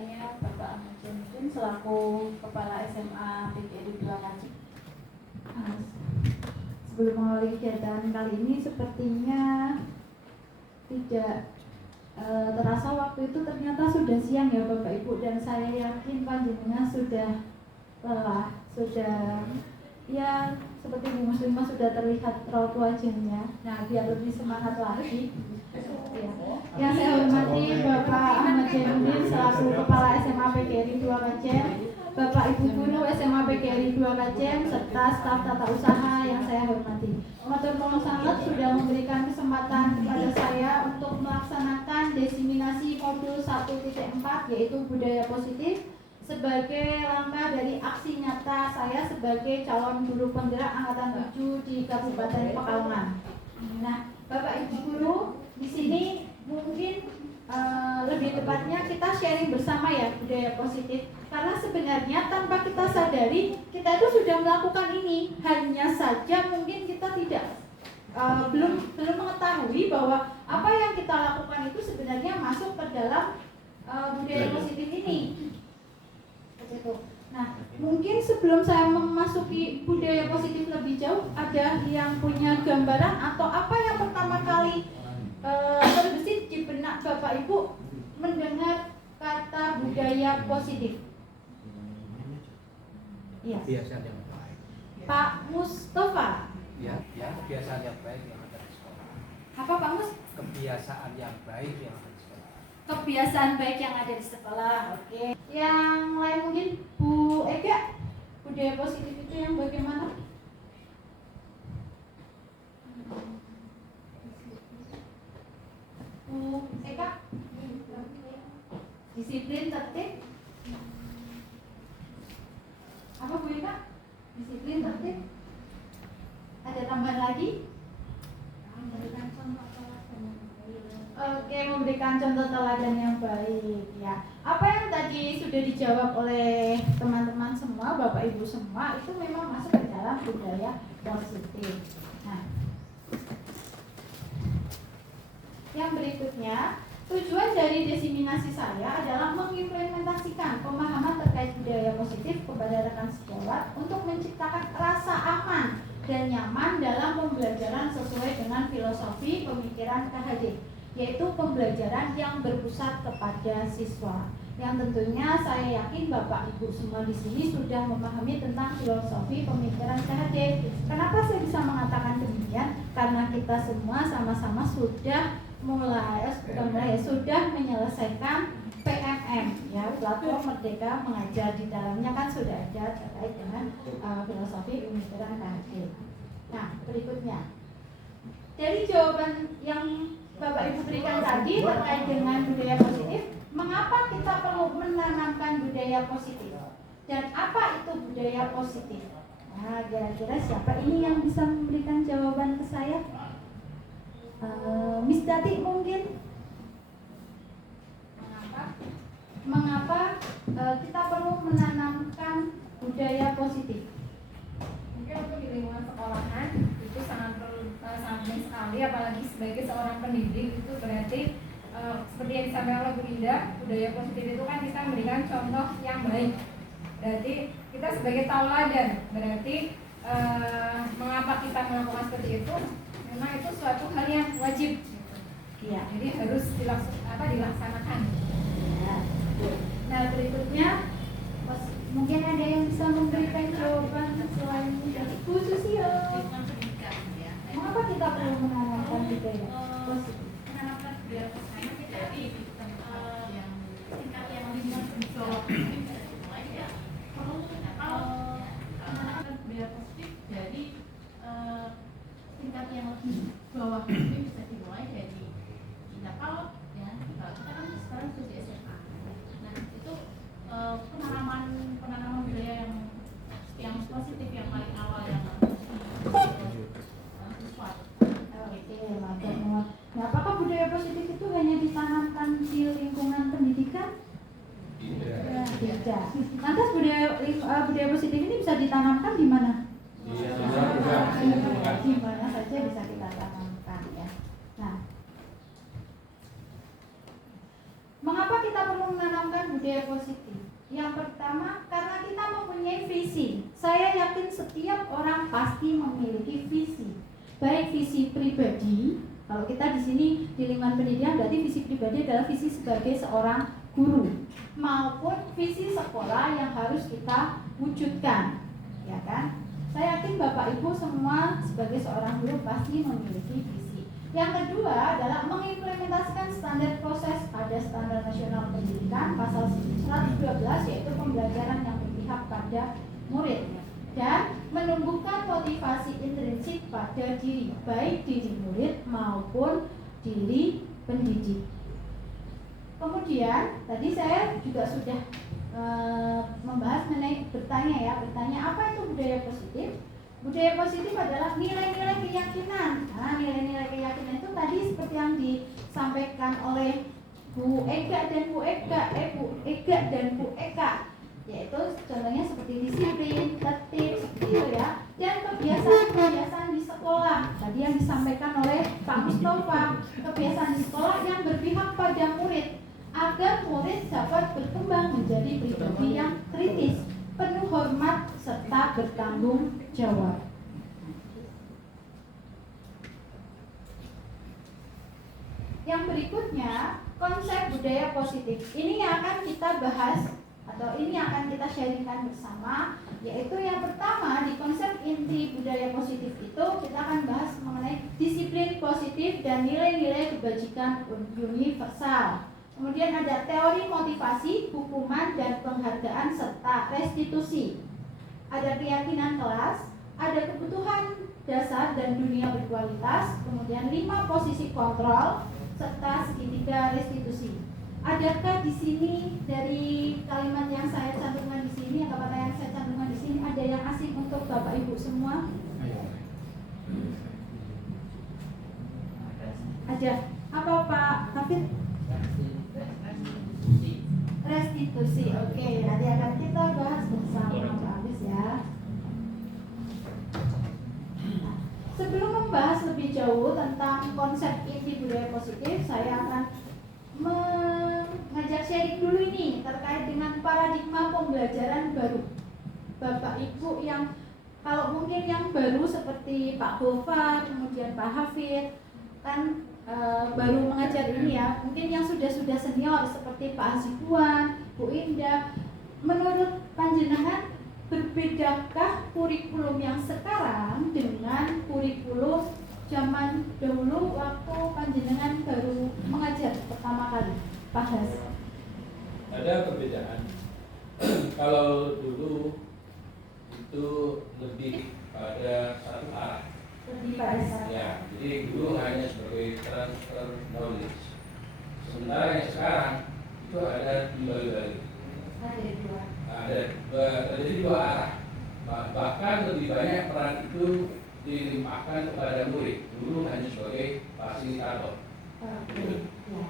saya Bapak Ahmad Jamiudin selaku Kepala SMA PGRI 2 Kacik. Sebelum mengawali kegiatan kali ini sepertinya tidak terasa waktu itu ternyata sudah siang ya Bapak Ibu, dan saya yakin panjenengan sudah lelah, sudah ya seperti Bu Muslimah sudah terlihat raut wajahnya. Nah, biar lebih semangat lagi ya. Yang saya hormati Bapak Ahmad Jamiudin selaku Kepala SMA PGRI 2 Kacem, Bapak Ibu Guru SMA PGRI 2 Kacem, serta staf tata usaha yang saya hormati. Matur nuwun sangat sudah memberikan kesempatan kepada saya untuk melaksanakan desiminasi modul 1.4 yaitu budaya positif sebagai langkah dari aksi nyata saya sebagai calon guru penggerak angkatan 7 di Kabupaten Pekalongan. Nah, Bapak Ibu guru, di sini mungkin lebih tepatnya kita sharing bersama ya budaya positif, karena sebenarnya tanpa kita sadari kita itu sudah melakukan ini, hanya saja mungkin kita tidak belum mengetahui bahwa apa yang kita lakukan itu sebenarnya masuk ke dalam budaya positif ini. Nah, mungkin sebelum saya memasuki budaya positif lebih jauh, ada yang punya gambaran atau apa yang pertama kali terbesit di benak Bapak Ibu mendengar kata budaya positif? Iya. Kebiasaan yang baik. Pak Mustafa. Ya, kebiasaan yang baik yang ada di sekolah. Apa Pak Mus? Kebiasaan yang baik yang ada di sekolah. Kebiasaan baik yang ada di sekolah. Oke. Yang lain mungkin Bu Ega, budaya positif itu yang bagaimana? Bu Ega, disiplin, tertib. Apa Bu Ega? Disiplin, tertib. Ada tambahan lagi? Oke, memberikan contoh teladan yang baik ya. Apa yang tadi sudah dijawab oleh teman-teman semua, Bapak Ibu semua, itu memang masuk ke dalam budaya positif. Nah, yang berikutnya, tujuan dari desiminasi saya adalah mengimplementasikan pemahaman terkait budaya positif kepada rekan sejawat untuk menciptakan rasa aman dan nyaman dalam pembelajaran sesuai dengan filosofi pemikiran KHD, yaitu pembelajaran yang berpusat kepada siswa. Yang tentunya saya yakin Bapak Ibu semua di sini sudah memahami tentang filosofi pemikiran KHD. Kenapa saya bisa mengatakan demikian? Karena kita semua sama-sama sudah sudah menyelesaikan PMM ya, platform Merdeka Mengajar. Di dalamnya kan sudah ada terkait dengan filosofi pemikiran KHD. Nah, berikutnya dari jawaban yang Bapak Ibu berikan tadi terkait dengan budaya positif, mengapa kita perlu menanamkan budaya positif? Dan apa itu budaya positif? Nah, kira-kira siapa ini yang bisa memberikan jawaban ke saya? Miss Dati mungkin? Mengapa kita perlu menanamkan budaya positif? Mungkin untuk di lingkungan sekolahan itu sangat penting sekali, apalagi sebagai seorang pendidik itu berarti seperti yang disampaikan oleh Bu Indah, budaya positif itu kan kita memberikan contoh yang baik. Berarti kita sebagai tauladan, berarti mengapa kita melakukan seperti itu? Memang itu suatu hal yang wajib. Iya. Jadi harus dilaksanakan. Ya. Nah, berikutnya mungkin ada yang bisa memberikan jawaban selain dari Bu Susio. Mengapa kita perlu menanamkan budaya positif? Menanamkan budaya positif dari tingkat yang lebih menjawab ini bisa dimulai ya. Perlu menanamkan budaya positif dari tingkat yang lebih bawah ini bisa dimulai dari kita kalau ya kita kan sekarang sudah di SMA. Nah itu penanaman budaya yang positif yang paling awal yang Nah, apakah budaya positif itu hanya ditanamkan di lingkungan pendidikan? Tidak. Lantas budaya positif ini bisa ditanamkan di mana? Di mana saja bisa kita tanamkan ya. Nah, mengapa Kenapa kita perlu menanamkan budaya positif? Yang pertama, karena kita mempunyai visi. Saya yakin setiap orang pasti memiliki visi. Baik visi pribadi, kalau kita di sini di lingkungan pendidikan berarti visi pribadi adalah visi sebagai seorang guru, maupun visi sekolah yang harus kita wujudkan, ya kan? Saya yakin Bapak Ibu semua sebagai seorang guru pasti memiliki visi. Yang kedua adalah mengimplementasikan standar proses pada Standar Nasional Pendidikan pasal 112, yaitu pembelajaran yang berpihak pada murid, dan menumbuhkan motivasi intrinsik pada diri, baik diri murid maupun diri pendidik. Kemudian tadi saya juga sudah membahas mengenai bertanya apa itu budaya positif? Budaya positif adalah nilai-nilai keyakinan. Nah, nilai-nilai keyakinan itu tadi seperti yang disampaikan oleh Bu Ega dan Bu Eka, yaitu contohnya seperti disiplin, tertib, seperti itu ya. Dan kebiasaan di sekolah, tadi yang disampaikan oleh Pak Mustafa, kebiasaan di sekolah yang berpihak pada murid, agar murid dapat berkembang menjadi pribadi yang kritis, penuh hormat, serta bertanggung jawab. Yang berikutnya, konsep budaya positif. Ini yang akan kita bahas atau ini yang akan kita sharingkan bersama, yaitu yang pertama di konsep inti budaya positif itu kita akan bahas mengenai disiplin positif dan nilai-nilai kebajikan universal. Kemudian ada teori motivasi, hukuman dan penghargaan serta restitusi. Ada keyakinan kelas, ada kebutuhan dasar dan dunia berkualitas, kemudian 5 posisi kontrol serta segitiga restitusi. Adakah di sini dari kalimat yang saya cantumkan di sini atau kata yang saya cantumkan di sini ada yang asing untuk Bapak Ibu semua? Ada. Apa Pak Hafid? Restitusi. Oke, nanti akan kita bahas bersama Pak Agus ya. Nah, sebelum membahas lebih jauh tentang konsep inti budaya positif, saya akan mengajak sharing dulu ini terkait dengan paradigma pembelajaran baru. Bapak Ibu yang kalau mungkin yang baru seperti Pak Gofar, kemudian Pak Hafid kan baru mengajar ini ya. Mungkin yang sudah senior seperti Pak Hasibuan, Bu Indah, menurut panjenengan berbedakah kurikulum yang sekarang dengan kurikulum zaman dahulu waktu panjenengan baru mengajar pertama kali, Pak Has? Ada perbedaan. Kalau dulu itu lebih pada satu arah. Lebih pada satu. Ya, jadi dulu hanya sebagai transfer knowledge. Sementara yang sekarang itu ada dibalik-balik. Ada dua arah. Bahkan lebih banyak peran itu dilimpahkan kepada murid. Dulu hanya sebagai fasilitator. Ya.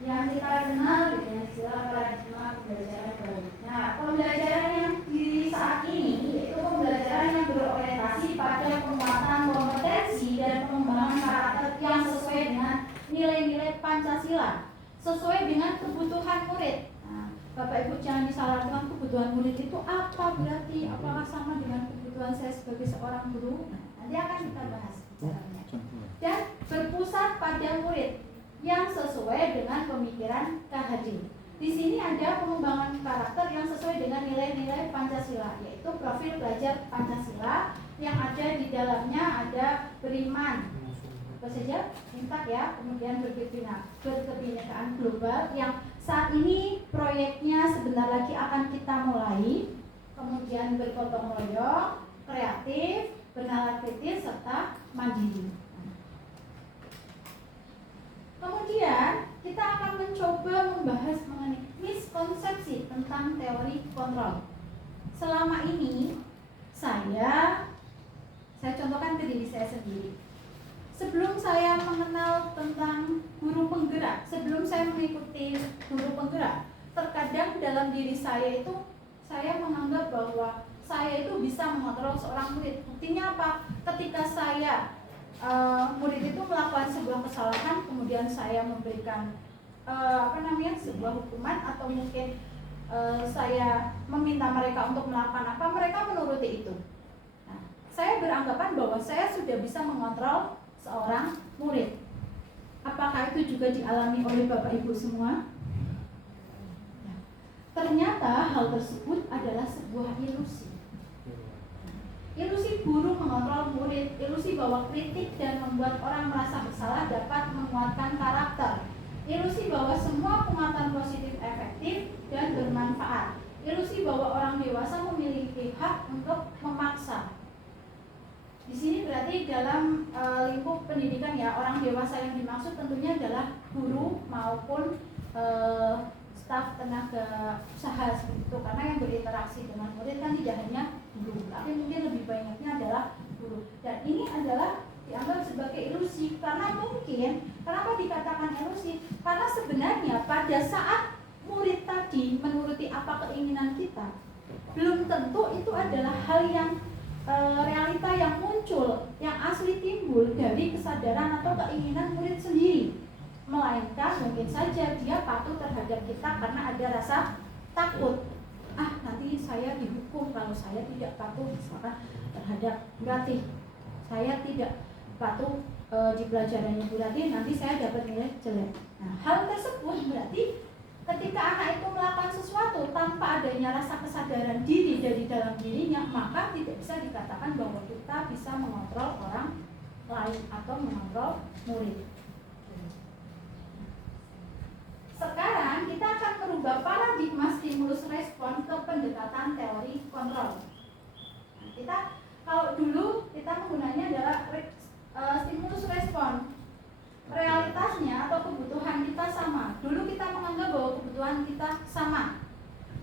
Yang kita kenal dengan istilah paradigma pembelajaran baru. Nah, pembelajaran yang di saat ini yaitu pembelajaran yang berorientasi pada penguatan kompetensi dan pengembangan karakter yang sesuai dengan nilai-nilai Pancasila, sesuai dengan kebutuhan murid. Nah, Bapak Ibu jangan disalahkan kebutuhan murid itu apa berarti? Apakah sama dengan kebutuhan saya sebagai seorang guru? Nah, nanti akan kita bahas bicaranya. Dan berpusat pada murid yang sesuai dengan pemikiran KHD. Di sini ada pengembangan karakter yang sesuai dengan nilai-nilai Pancasila, yaitu profil pelajar Pancasila yang ada di dalamnya ada beriman, apa saja, intak ya, kemudian berkebinekaan global yang saat ini proyeknya sebentar lagi akan kita mulai, kemudian bergotong royong, kreatif, bernalar kritis serta mandiri. Kemudian kita akan mencoba membahas mengenai miskonsepsi tentang teori kontrol. Selama ini saya contohkan ke diri saya sendiri. Sebelum saya mengenal tentang guru penggerak, sebelum saya mengikuti guru penggerak, terkadang dalam diri saya itu saya menganggap bahwa saya itu bisa mengontrol seorang murid. Buktinya apa? Ketika saya murid itu melakukan sebuah kesalahan, kemudian saya memberikan sebuah hukuman atau mungkin saya meminta mereka untuk melakukan apa, mereka menuruti itu. Nah, saya beranggapan bahwa saya sudah bisa mengontrol seorang murid. Apakah itu juga dialami oleh Bapak Ibu semua? Nah, ternyata hal tersebut adalah sebuah ilusi. Ilusi guru mengontrol murid, ilusi bahwa kritik dan membuat orang merasa bersalah dapat menguatkan karakter. Ilusi bahwa semua penguatan positif efektif dan bermanfaat. Ilusi bahwa orang dewasa memiliki hak untuk memaksa. Di sini berarti dalam lingkup pendidikan ya, orang dewasa yang dimaksud tentunya adalah guru maupun staf tenaga usaha seperti itu, karena yang berinteraksi dengan murid kan tidak hanya guru, tapi mungkin lebih banyaknya adalah guru. Dan ini adalah dianggap sebagai ilusi, karena mungkin, kenapa dikatakan ilusi? Karena sebenarnya pada saat murid tadi menuruti apa keinginan kita, belum tentu itu adalah hal yang realita yang muncul, yang asli timbul dari kesadaran atau keinginan murid sendiri, melainkan mungkin saja dia patuh terhadap kita karena ada rasa takut. Nanti saya dihukum kalau saya tidak patuh misalkan terhadap berarti saya tidak patuh di pelajaran Ibu Rati, nanti saya dapat nilai jelek. Nah, hal tersebut berarti ketika anak itu melakukan sesuatu tanpa adanya rasa kesadaran diri dari dalam dirinya, maka tidak bisa dikatakan bahwa kita bisa mengontrol orang lain atau mengontrol murid. Sekarang kita akan merubah paradigma stimulus respon ke pendekatan teori kontrol. Kita kalau dulu kita menggunanya adalah stimulus respon. Realitasnya atau kebutuhan kita sama. Dulu kita menganggap bahwa kebutuhan kita sama.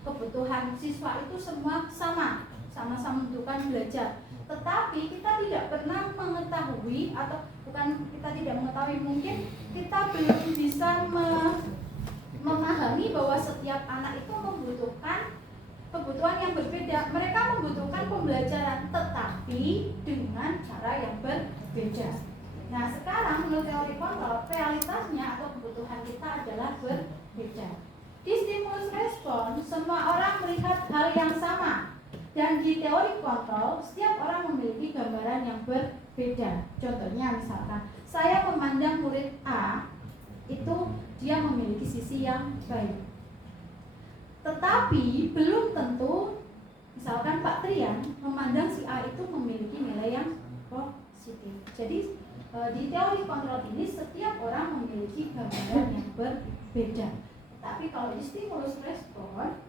Kebutuhan siswa itu semua sama, sama-sama membutuhkan belajar. Tetapi kita tidak pernah mengetahui, atau bukan kita tidak mengetahui, mungkin kita belum bisa memahami bahwa setiap anak itu membutuhkan kebutuhan yang berbeda. Mereka membutuhkan pembelajaran, tetapi dengan cara yang berbeda. Nah, sekarang menurut teori kontrol, realitasnya atau kebutuhan kita adalah berbeda. Di stimulus respon, semua orang melihat hal yang sama. Dan di teori kontrol, setiap orang memiliki gambaran yang berbeda. Contohnya misalkan, saya memandang murid A, itu dia memiliki sisi yang baik. Tetapi belum tentu, misalkan Pak Trian memandang si A itu memiliki nilai yang positif. Jadi di teori kontrol ini setiap orang memiliki gambaran yang berbeda. Tapi kalau di stimulus respon,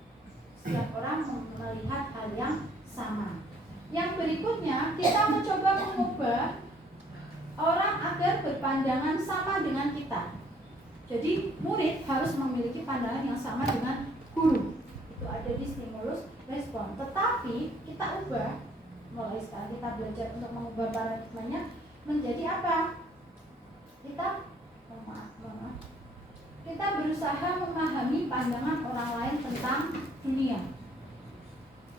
setiap orang melihat hal yang sama. Yang berikutnya, kita mencoba mengubah orang agar berpandangan sama dengan kita. Jadi murid harus memiliki pandangan yang sama dengan guru. Itu ada di stimulus respon. Tetapi kita ubah, mulai sekarang kita belajar untuk mengubah paradigmanya menjadi apa? Kita berusaha memahami pandangan orang lain tentang dunia.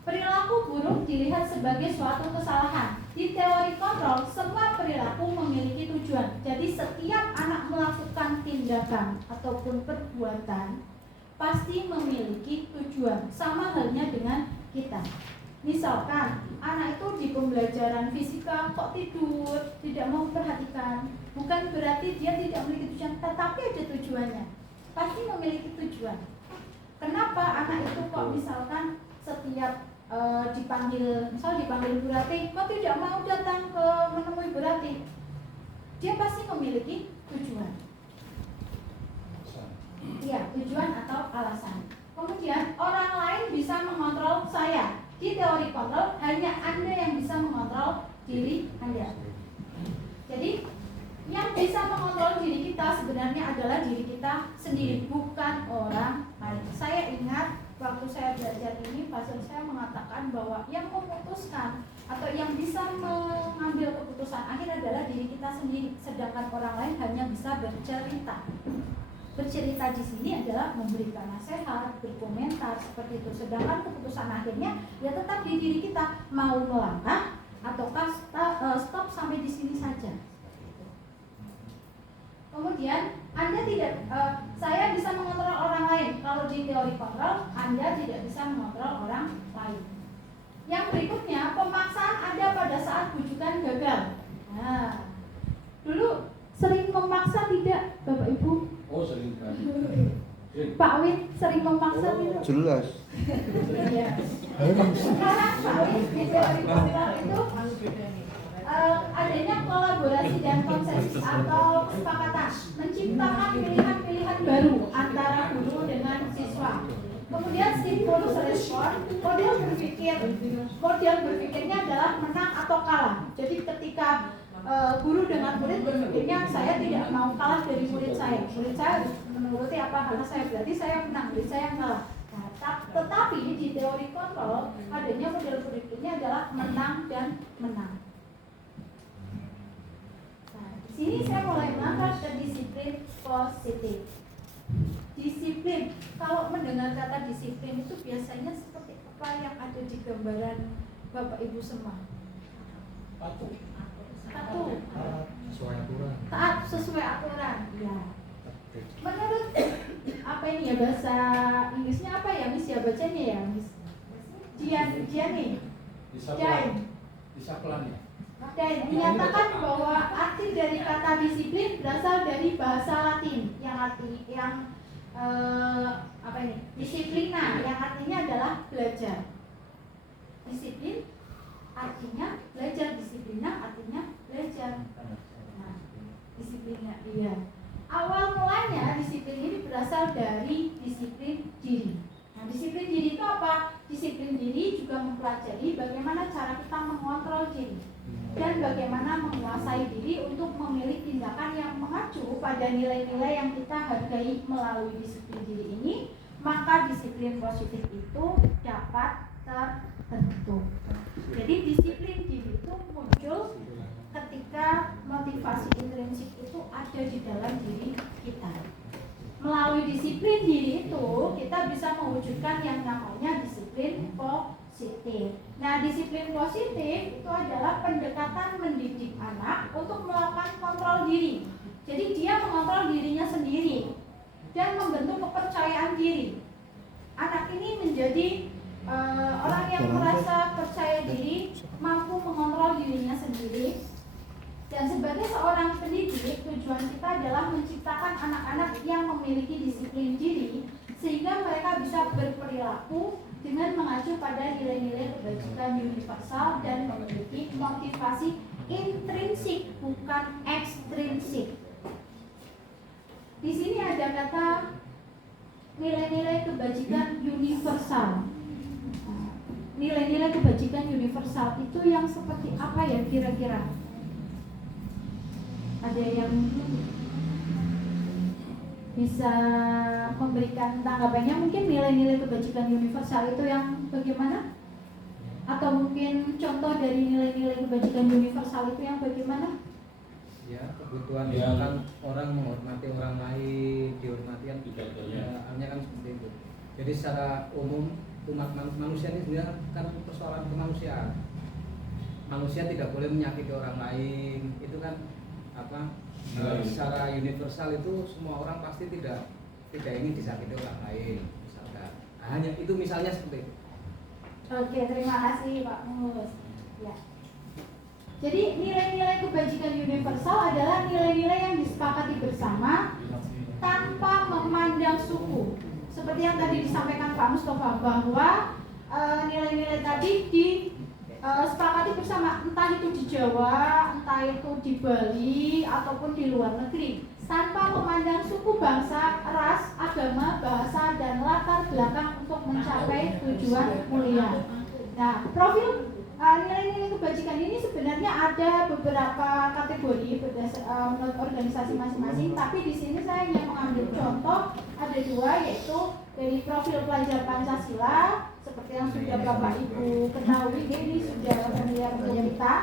Perilaku buruk dilihat sebagai suatu kesalahan. Di teori kontrol, semua perilaku memiliki tujuan. Jadi setiap anak melakukan tindakan ataupun perbuatan pasti memiliki tujuan. Sama halnya dengan kita. Misalkan anak itu di pembelajaran fisika kok tidur, tidak mau memperhatikan, bukan berarti dia tidak memiliki tujuan, tetapi ada tujuannya. Pasti memiliki tujuan. Kenapa anak itu kok misalkan setiap dipanggil Bu Rati, kok tidak mau datang ke menemui Bu Rati? Dia pasti memiliki tujuan. Iya, tujuan atau alasan. Kemudian orang lain bisa mengontrol saya. Di teori kontrol, hanya Anda yang bisa mengontrol diri Anda. Jadi, yang bisa mengontrol diri kita sebenarnya adalah diri kita sendiri, bukan orang lain. Saya ingat waktu saya belajar ini, pastor saya mengatakan bahwa yang memutuskan atau yang bisa mengambil keputusan akhir adalah diri kita sendiri, sedangkan orang lain hanya bisa bercerita. Bercerita di sini adalah memberikan nasihat, berkomentar seperti itu. Sedangkan keputusan akhirnya ya tetap di diri kita, mau melangkah ataukah stop sampai di sini saja. Kemudian Anda tidak, saya bisa di teori kontrol, Anda tidak bisa mengontrol orang lain. Yang berikutnya, pemaksaan ada pada saat bujukan gagal. Nah, dulu sering memaksa tidak, Bapak Ibu? Oh, sering kan. Pak Win sering memaksa tidak? Jelas. Iya. Sekarang Pak Win di teori kontrol itu adanya kolaborasi dan konsensus atau kesepakatan menciptakan pilihan-pilihan baru antara guru dengan siswa. Kemudian stimulus respon, model berpikirnya adalah menang atau kalah. Jadi ketika guru dengan murid berpikirnya saya tidak mau kalah dari murid saya harus menuruti apa karena saya berarti saya menang, murid saya kalah. Nah, tetapi di teori kontrol adanya model berikutnya adalah menang dan menang. Di sini saya mulai mengangkat ke disiplin positif. Disiplin, kalau mendengar kata disiplin itu biasanya seperti apa yang ada di gambaran Bapak Ibu semua? Patuh. Sesuai aturan. Taat sesuai aturan. Ya. Menurut apa ini ya, bahasa Inggrisnya apa ya Miss ya, bacanya ya Miss? Dian. Disaplan ya. Dan menyatakan bahwa arti dari kata disiplin berasal dari bahasa Latin yang disiplina, yang artinya adalah belajar. Disiplin artinya belajar, disiplina artinya belajar. Nah, disiplinnya iya. Awal mulanya disiplin ini berasal dari disiplin diri. Nah, disiplin diri itu apa? Disiplin diri juga mempelajari bagaimana cara kita mengontrol diri dan bagaimana menguasai diri untuk memilih tindakan yang mengacu pada nilai-nilai yang kita hargai melalui disiplin diri ini, maka disiplin positif itu dapat terbentuk. Jadi disiplin diri itu muncul ketika motivasi intrinsik itu ada di dalam diri kita. Melalui disiplin diri itu kita bisa mewujudkan yang namanya disiplin positif. Nah, disiplin positif itu adalah pendekatan mendidik anak untuk melakukan kontrol diri. Jadi dia mengontrol dirinya sendiri dan membentuk kepercayaan diri. Anak ini menjadi orang yang merasa percaya diri, mampu mengontrol dirinya sendiri. Dan sebagai seorang pendidik, tujuan kita adalah menciptakan anak-anak yang memiliki disiplin diri sehingga mereka bisa berperilaku dengan mengacu pada nilai-nilai kebajikan universal dan memiliki motivasi intrinsik bukan ekstrinsik. Di sini ada kata nilai-nilai kebajikan universal. Nilai-nilai kebajikan universal itu yang seperti apa ya kira-kira? Ada yang bisa memberikan tanggapannya? Mungkin nilai-nilai kebajikan universal itu yang bagaimana? Atau mungkin contoh dari nilai-nilai kebajikan universal itu yang bagaimana? Ya, kebutuhan Ya. kan orang menghormati orang lain, dihormati kan artinya kan seperti itu. Jadi secara umum umat manusia ini sebenarnya kan persoalan kemanusiaan. Manusia tidak boleh menyakiti orang lain. Itu kan secara universal itu semua orang pasti tidak ingin disakiti orang lain misalkan. Hanya itu misalnya seperti itu. Oke, terima kasih Pak Mus. Ya. Jadi nilai-nilai kebajikan universal adalah nilai-nilai yang disepakati bersama tanpa memandang suku. Seperti yang tadi disampaikan Pak Mustafa bahwa nilai-nilai tadi disepakati bersama, entah itu di Jawa, entah itu di Bali ataupun di luar negeri, tanpa memandang suku, bangsa, ras, agama, bahasa, dan latar belakang untuk mencapai tujuan mulia. Nah, profil nilai-nilai kebajikan ini sebenarnya ada beberapa kategori menurut organisasi masing-masing, tapi di sini saya hanya mengambil contoh ada dua, yaitu dari profil pelajar Pancasila seperti yang sudah Bapak Ibu ketahui, ini sudah familiar dengan kita,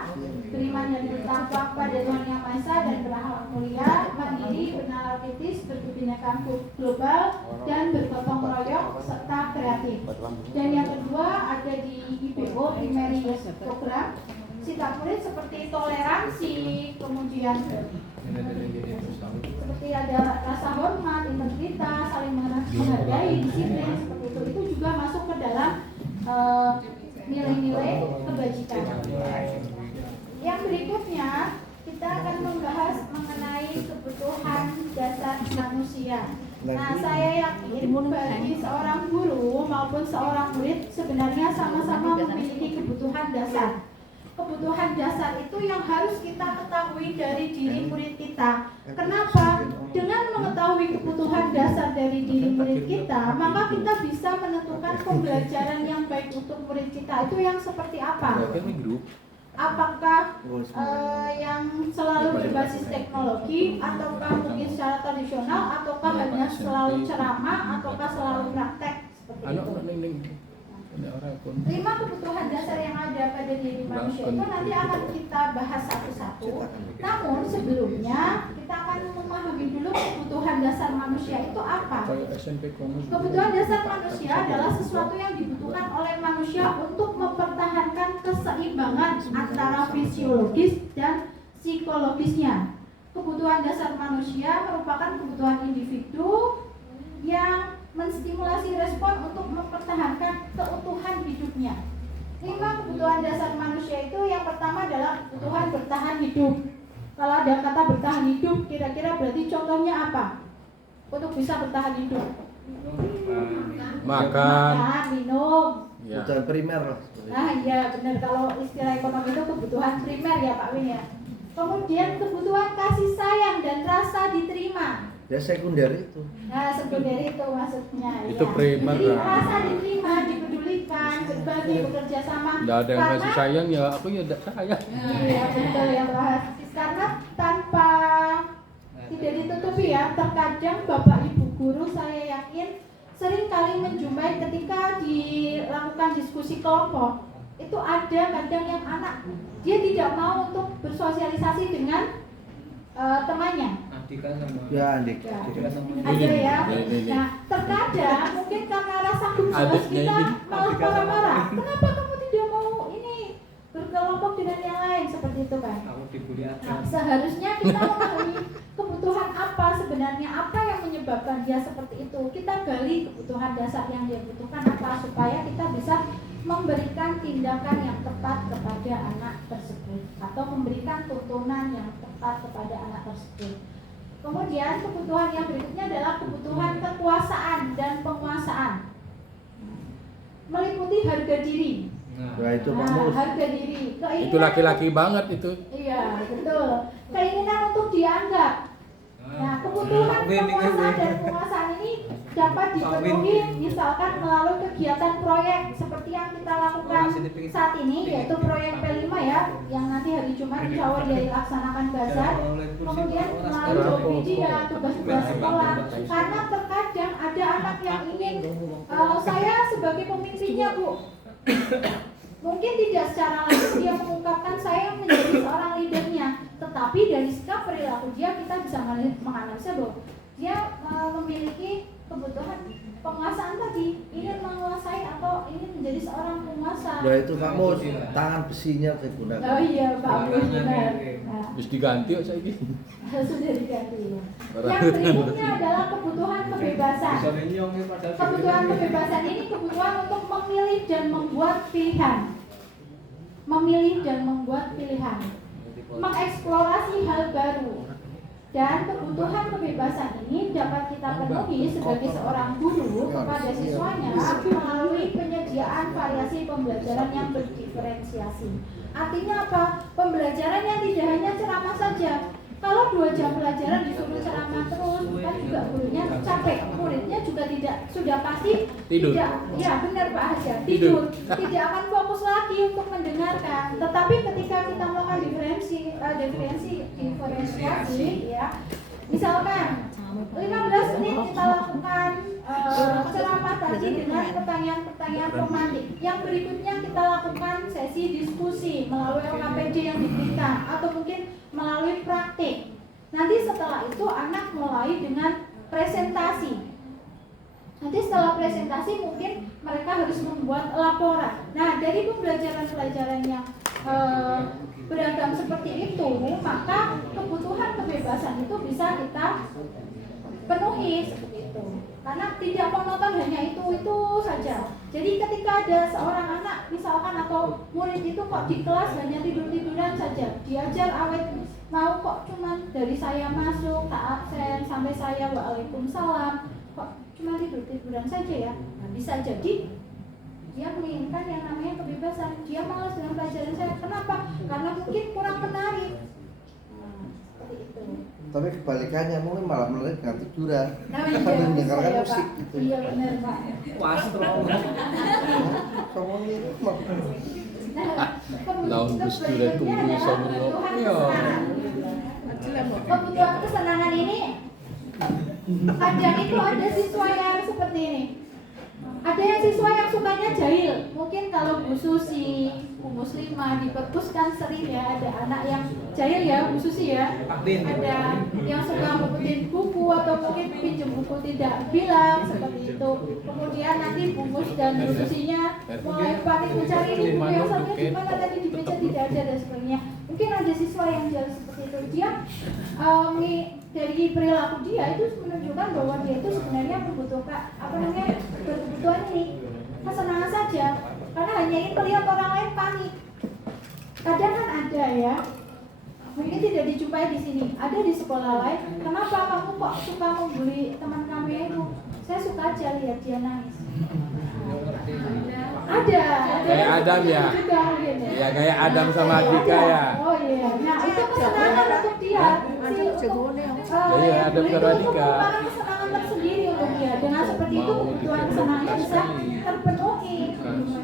beriman dan bertakwa kepada Tuhan Yang Maha Esa dan berakhlak mulia, mandiri, bernalar kritis, berkebinekaan global, dan bergotong royong serta kreatif. Dan yang kedua ada di IPO, Primary Program, sikap murid seperti toleransi, kemudian seperti ada rasa hormat, integritas, saling mengenal menghargai, disiplin seperti itu juga masuk ke dalam nilai-nilai kebajikan. Yang berikutnya kita akan membahas mengenai kebutuhan dasar manusia. Nah, saya yakin bagi seorang guru maupun seorang murid sebenarnya sama-sama memiliki kebutuhan dasar. Kebutuhan dasar itu yang harus kita ketahui dari diri murid kita. Kenapa? Dengan mengetahui kebutuhan dasar dari diri murid kita, maka kita bisa menentukan pembelajaran yang baik untuk murid kita. Itu yang seperti apa? Apakah yang selalu berbasis teknologi, ataukah mungkin secara tradisional, ataukah hanya selalu ceramah, ataukah selalu praktek seperti itu. 5 kebutuhan dasar yang ada pada diri manusia itu nanti akan kita bahas satu-satu. Namun sebelumnya kita akan memahami dulu kebutuhan dasar manusia itu apa. Kebutuhan dasar manusia adalah sesuatu yang dibutuhkan oleh manusia untuk mempertahankan keseimbangan antara fisiologis dan psikologisnya. Kebutuhan dasar manusia merupakan kebutuhan individu yang menstimulasi respon untuk mempertahankan keutuhan hidupnya. 5 kebutuhan dasar manusia itu yang pertama adalah kebutuhan bertahan hidup. Kalau ada kata bertahan hidup, kira-kira berarti contohnya apa? Untuk bisa bertahan hidup. Makan, minum. ya. Kebutuhan primer. Nah iya benar, kalau istilah ekonomi itu kebutuhan primer ya Pak Win ya. Kemudian kebutuhan kasih sayang dan rasa diterima. Ya sekunder itu. Nah, sekunder itu maksudnya. Itu ya. primer, Jadi lah. rasa diterima, dipedulikan, berbagi, bekerja sama. Nggak ada yang Karena- kasih sayang ya aku ya tidak sayang. Iya betul ya Pak. Karena tanpa tidak ditutupi ya, terkadang Bapak Ibu guru saya yakin sering kali menjumpai ketika dilakukan diskusi kelompok itu ada kadang yang anak dia tidak mau untuk bersosialisasi dengan temannya. Andika sama Ya, Andik. Ya. Andika sama Ada ya. Ini. Nah, terkadang mungkin karena rasa gemes Adiknya kita ini. malah marah-marah. Kenapa kamu tidak mau ini berkelompok dengan yang lain seperti itu kan? kamu dibully Nah, aja. seharusnya kita memahami kebutuhan apa sebenarnya, apa yang menyebabkan dia seperti itu. Kita gali kebutuhan dasar yang dia butuhkan apa supaya kita bisa memberikan tindakan yang tepat kepada anak tersebut atau memberikan tuntunan yang tepat kepada anak tersebut. Kemudian kebutuhan yang berikutnya adalah kebutuhan kekuasaan dan penguasaan. Meliputi harga diri. Nah, itu Pak Nah, Mus. harga diri. Keinginan Itu laki-laki banget itu. Iya, betul. Keinginan untuk dianggap. Nah, kebutuhan kekuasaan dan penguasaan ini dapat dipenuhi misalkan melalui kegiatan proyek seperti yang kita lakukan saat ini, yaitu proyek P5 ya, yang nanti hari Jumat insya Allah dia dilaksanakan bazar. Kemudian melalui JOPD dan tugas-tugas sekolah. Karena terkadang ada anak yang ingin saya sebagai pemimpinnya Bu. Mungkin tidak secara langsung dia mengungkapkan saya menjadi seorang leadernya, tetapi dari sikap perilaku dia kita bisa menganalisa bahwa dia memiliki kebutuhan penguasaan tadi, ingin menguasai atau ingin menjadi seorang penguasa. Ya itu Pak Mus, tangan besinya digunakan. Oh iya Pak Mus benar. Nah, Terus diganti kok saya ini. sudah diganti. Barang Yang berikutnya adalah kebutuhan kebebasan. Bisa menyong ya padahal Kebutuhan kebebasan ini kebutuhan untuk memilih dan membuat pilihan. Memilih dan membuat pilihan. Mengeksplorasi hal baru. Dan kebutuhan kebebasan ini dapat kita penuhi sebagai seorang guru kepada siswanya melalui penyediaan variasi pembelajaran yang berdiferensiasi. Artinya apa? Pembelajaran yang tidak hanya ceramah saja. Kalau 2 jam pelajaran disuruh ceramah terus, kan juga gurunya capek, muridnya juga sudah pasti Tidur. tidak, ya benar Pak Haja, tidur, tidak akan fokus lagi untuk mendengarkan. Tetapi ketika kita melakukan diferensiasi, ya, misalkan 15 menit kita lakukan ceramah tadi dengan pertanyaan-pertanyaan romantik. Yang berikutnya kita lakukan sesi diskusi melalui LKPD yang diberikan atau mungkin melalui praktik. Nanti setelah itu anak mulai dengan presentasi. Nanti setelah presentasi mungkin mereka harus membuat laporan. Nah, dari pembelajaran-pelajaran yang beragam seperti itu, maka kebutuhan kebebasan itu bisa kita penuhi seperti itu. karena tidak monoton hanya itu saja. Jadi ketika ada seorang anak misalkan atau murid itu kok di kelas hanya tiduran saja, diajar awet mau kok cuman dari saya masuk tak absen sampai saya waalaikumsalam kok cuma tiduran saja ya. Nah, bisa jadi dia menginginkan yang namanya kebebasan, dia malas dengan pelajaran saya. Kenapa? Karena mungkin kurang menarik. Seperti itu. Tapi kebalikannya mungkin malah menarik dengan tiduran. Nah, Sambil mendengarkan iya, musik Pak. gitu. Iya benar Pak. Kamu ini mah Nah, Laun Gusti Ratu bisa menolak. Iya. Kebutuhan kesenangan ini kadang itu ada siswa yang seperti ini. Ada yang siswa yang sukanya jahil. Mungkin kalau Bu Susi, Bu Muslimah di perpus kan sering ya ada anak yang jahil ya, Bu Susi ya. Ada yang suka ngumpetin buku atau mungkin pinjam buku tidak bilang seperti itu. Kemudian nanti Bu Mus dan Bu Susinya mulai panik mencari ini buku yang satunya di mana tadi dibaca tidak ada dan sebagainya. Mungkin ada siswa yang jahil seperti itu. Dia dari perilaku dia itu menunjukkan bahwa dia itu sebenarnya membutuhkan berkebutuhan ini kesenangan saja karena hanya ingin melihat orang lain panik. Kadang kan ada ya, mungkin tidak dijumpai di sini, ada di sekolah lain. Kenapa kamu kok suka membuli teman kamu itu? Saya suka aja lihat dia nangis. Ada Kayak Adam ya? juga mungkin ya. Ya kayak Adam sama Dika ya. Oh iya, nah itu kesenangan untuk dia. Iya, Adam sama Dika. Merupakan kesenangan tersendiri untuk dia. Dengan seperti itu kebutuhan kesenangannya bisa terpenuhi.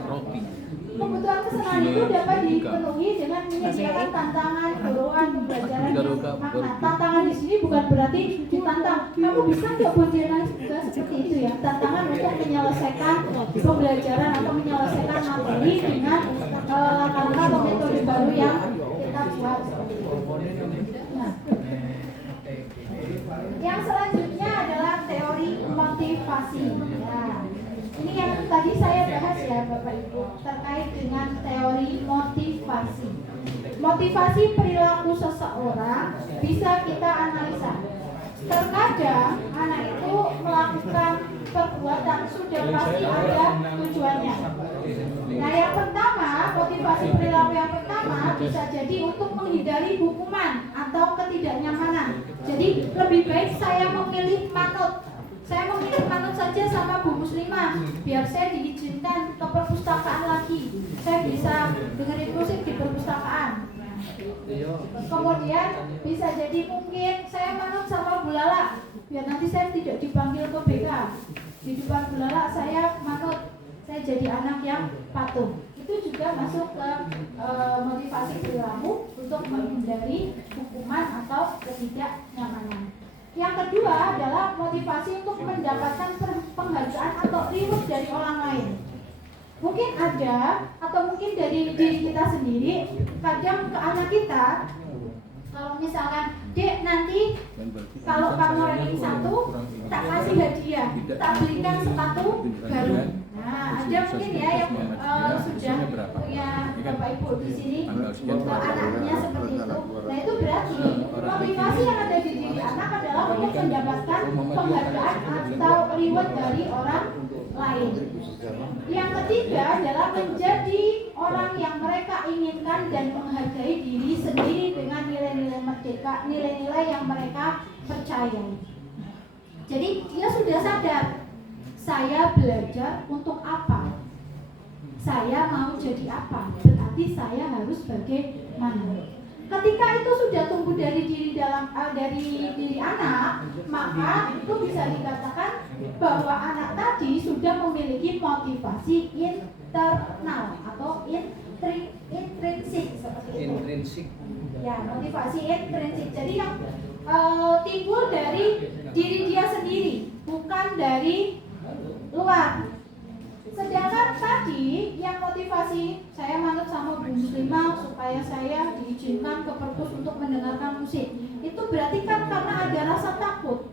Roti. Kebutuhan kesenangan itu dapat dipenuhi dengan menyediakan tantangan, dorongan, pembelajaran yang makna. Tantangan di sini bukan berarti ditantang. Kamu bisa nggak buat dia nangis? Bukan seperti itu ya. Tantangan untuk menyelesaikan pembelajaran atau menyelesaikan materi dengan langkah-langkah atau metode baru yang kita buat. Nah, yang selanjutnya adalah teori motivasi. Nah, ini yang tadi saya bahas ya Bapak Ibu terkait dengan teori motivasi. Motivasi perilaku seseorang bisa kita analisa. Terkadang anak itu melakukan perbuatan sudah pasti ada tujuannya. Nah, yang pertama, motivasi perilaku yang pertama bisa jadi untuk menghindari hukuman atau ketidaknyamanan. Jadi lebih baik saya memilih manut. Saya memilih manut saja sama Bu Muslimah biar saya diizinkan ke perpustakaan lagi. Saya bisa dengerin musik di perpustakaan. Kemudian bisa jadi mungkin saya manut sama Bu Lala biar nanti saya tidak dipanggil ke BK. Di depan Bu Lala saya manut, saya jadi anak yang patuh. Itu juga masuk ke motivasi perilaku untuk menghindari hukuman atau ketidaknyamanan. Yang kedua adalah motivasi untuk mendapatkan penghargaan atau reward dari orang lain. Mungkin ada atau mungkin dari diri kita sendiri. Kadang ke anak kita, kalau misalkan Dek nanti kalau kamu ranking 1 tak kasih hadiah, tak belikan sepatu baru. Nah, ada mungkin ya yang sudah punya Bapak Ibu di sini anaknya seperti itu. Nah, itu berarti motivasi yang ada di diri anak adalah untuk mendapatkan penghargaan atau reward dari orang lain. Yang ketiga adalah menjadi orang yang mereka inginkan dan menghargai diri sendiri dengan nilai-nilai merdeka, nilai-nilai yang mereka percayai. Jadi dia sudah sadar, saya belajar untuk apa? Saya mau jadi apa? Berarti saya harus bagaimana? Ketika itu sudah tumbuh dari diri anak, maka itu bisa dikatakan bahwa anak tadi sudah memiliki motivasi internal atau intrinsik seperti itu. Intrinsik. Ya, motivasi intrinsik. Jadi yang timbul dari diri dia sendiri, bukan dari luar. Sedangkan tadi yang motivasi saya manut sama Bu Muslimah supaya saya diizinkan ke perpus untuk mendengarkan musik. Itu berarti kan karena ada rasa takut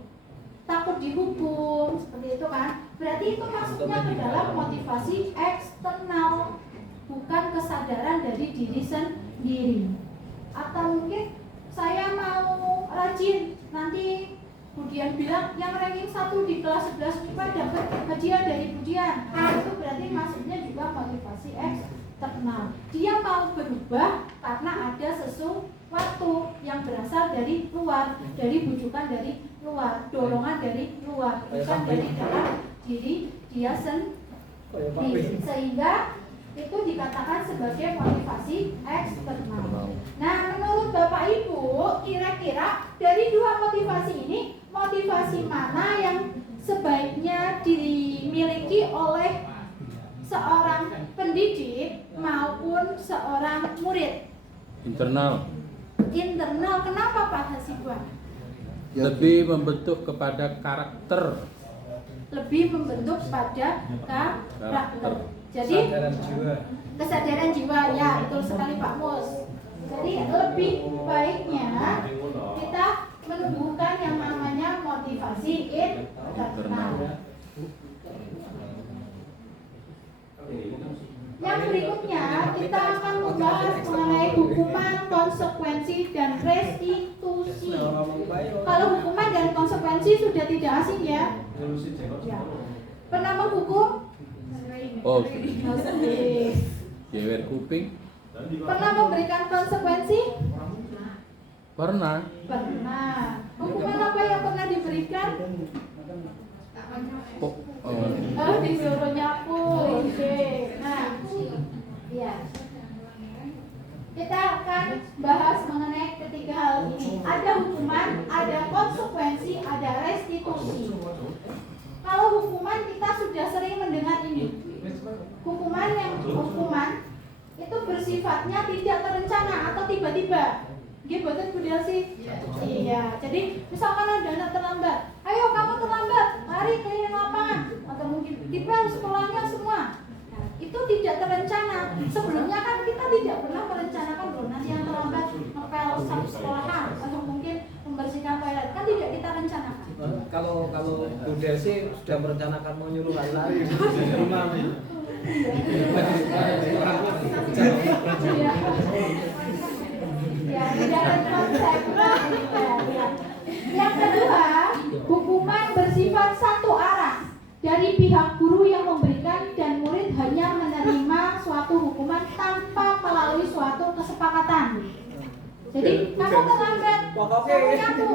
dihukum seperti itu kan. Berarti itu maksudnya ke dalam motivasi eksternal, bukan kesadaran dari diri sendiri. Atau mungkin saya mau rajin, nanti kemudian bilang yang ranking 1 di kelas 11 MIPA dapat hadiah dari pujian. Itu berarti maksudnya juga motivasi eksternal. Dia mau berubah karena ada sesuatu yang berasal dari luar, dari bujukan dari luar, dorongan dari luar, bukan dari dalam diri dia sendiri. Sehingga itu dikatakan sebagai motivasi eksternal. Nah, menurut Bapak Ibu, kira-kira dari dua motivasi ini, motivasi mana yang sebaiknya dimiliki oleh seorang pendidik maupun seorang murid? Internal. Internal, kenapa Pak Hasibuan? Lebih membentuk kepada karakter. Lebih membentuk pada karakter. Jadi kesadaran jiwa. kesadaran jiwa, ya betul sekali Pak Mus. Jadi lebih baiknya kita menumbuhkan yang namanya motivasi internal. Yang berikutnya kita akan membahas mengenai hukuman, konsekuensi, dan restitusi. Kalau hukuman dan konsekuensi sudah tidak asing ya. Ya. Pernah menghukum? Oh, Sendiri. jewer kuping. Pernah memberikan konsekuensi? Pernah. Pernah. Hukuman apa yang pernah diberikan? Oh, Oh, disuruh nyapu. Oke. Nah, ya. Kita akan bahas mengenai ketiga hal ini. Ada hukuman, ada konsekuensi, ada restitusi. Kalau hukuman kita sudah sering mendengar ini. Hukuman itu bersifatnya tidak terencana atau tiba-tiba. Gitu betul Bu Delsi? Iya. Jadi misalkan ada anak terlambat, ayo kamu terlambat, lari keliling lapangan, atau mungkin dipel sekolahnya semua. Nah, itu tidak terencana. Sebelumnya kan kita tidak pernah merencanakan loh nanti yang terlambat ngepel satu sekolahan atau mungkin membersihkan toilet, kan tidak kita rencanakan. Kalau Bu Desi sudah merencanakan mau nyuruh lari rumah. Ya, tidak ada konsep. Ya. Yang kedua, hukuman bersifat satu arah dari pihak guru yang memberikan dan murid hanya menerima suatu hukuman tanpa melalui suatu kesepakatan. Jadi kamu terlambat, kamu nyapu.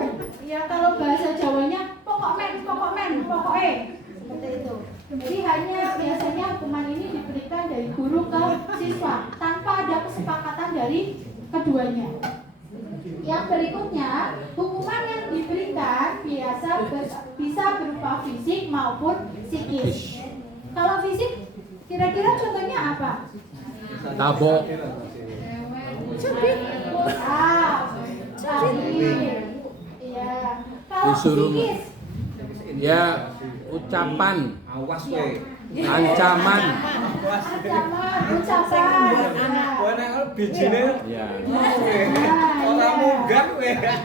Ya kalau bahasa Jawanya pokok men, seperti itu. Jadi hanya biasanya hukuman ini diberikan dari guru ke siswa tanpa ada kesepakatan dari keduanya. Yang berikutnya, hukuman yang diberikan bisa berupa fisik maupun psikis. Kalau fisik, kira-kira contohnya apa? tabok. Cubit. Iya. Kalau Disuruh psikis, ya ucapan, Awas kowe. ancaman. ucapan. Kowe nek bijine Ya. ora munggah kowe. Ya.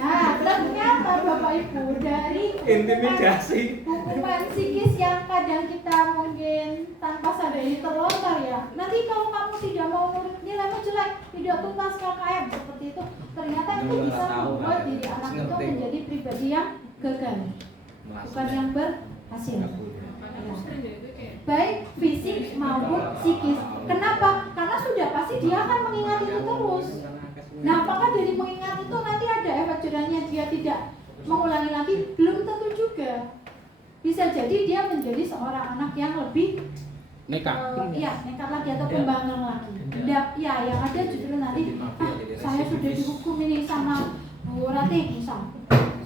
Nah, ternyata Bapak Ibu dari Intimidasi. hukuman psikis yang kadang kita mungkin tanpa sadari terlontar ya. Nanti kalau kamu tidak mau nilaimu jelek, tidak tuntas KKM seperti itu, ternyata itu bisa membuat diri anak itu menjadi pribadi yang gagal, bukan yang berhasil. Baik fisik maupun psikis. Kenapa? Karena sudah pasti dia akan mengingat itu terus. Nah, apakah dari mengingat itu nanti ada efek jerahnya dia tidak mengulangi lagi? Belum tentu juga. Bisa jadi dia menjadi seorang anak yang lebih Nekat. nekat lagi atau pembangkang lagi. Ya, yang ada justru nanti saya sudah dihukum ini sama Bu Ratih misal.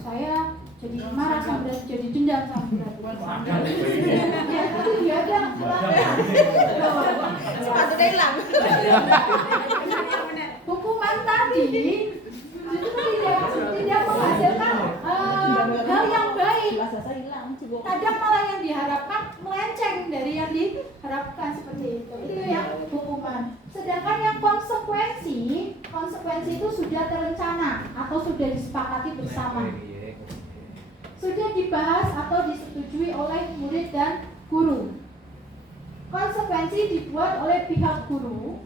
Saya jadi marah sampai jadi dendam sama Bu Ratih. Ya, itu dia ada Sepatu hilang. hukuman tadi justru tidak menghasilkan hal yang baik. Kadang malah yang diharapkan melenceng dari yang diharapkan seperti itu. Itu yang hukuman. Sedangkan yang konsekuensi itu sudah terencana atau sudah disepakati bersama. Sudah dibahas atau disetujui oleh murid dan guru. Konsekuensi dibuat oleh pihak guru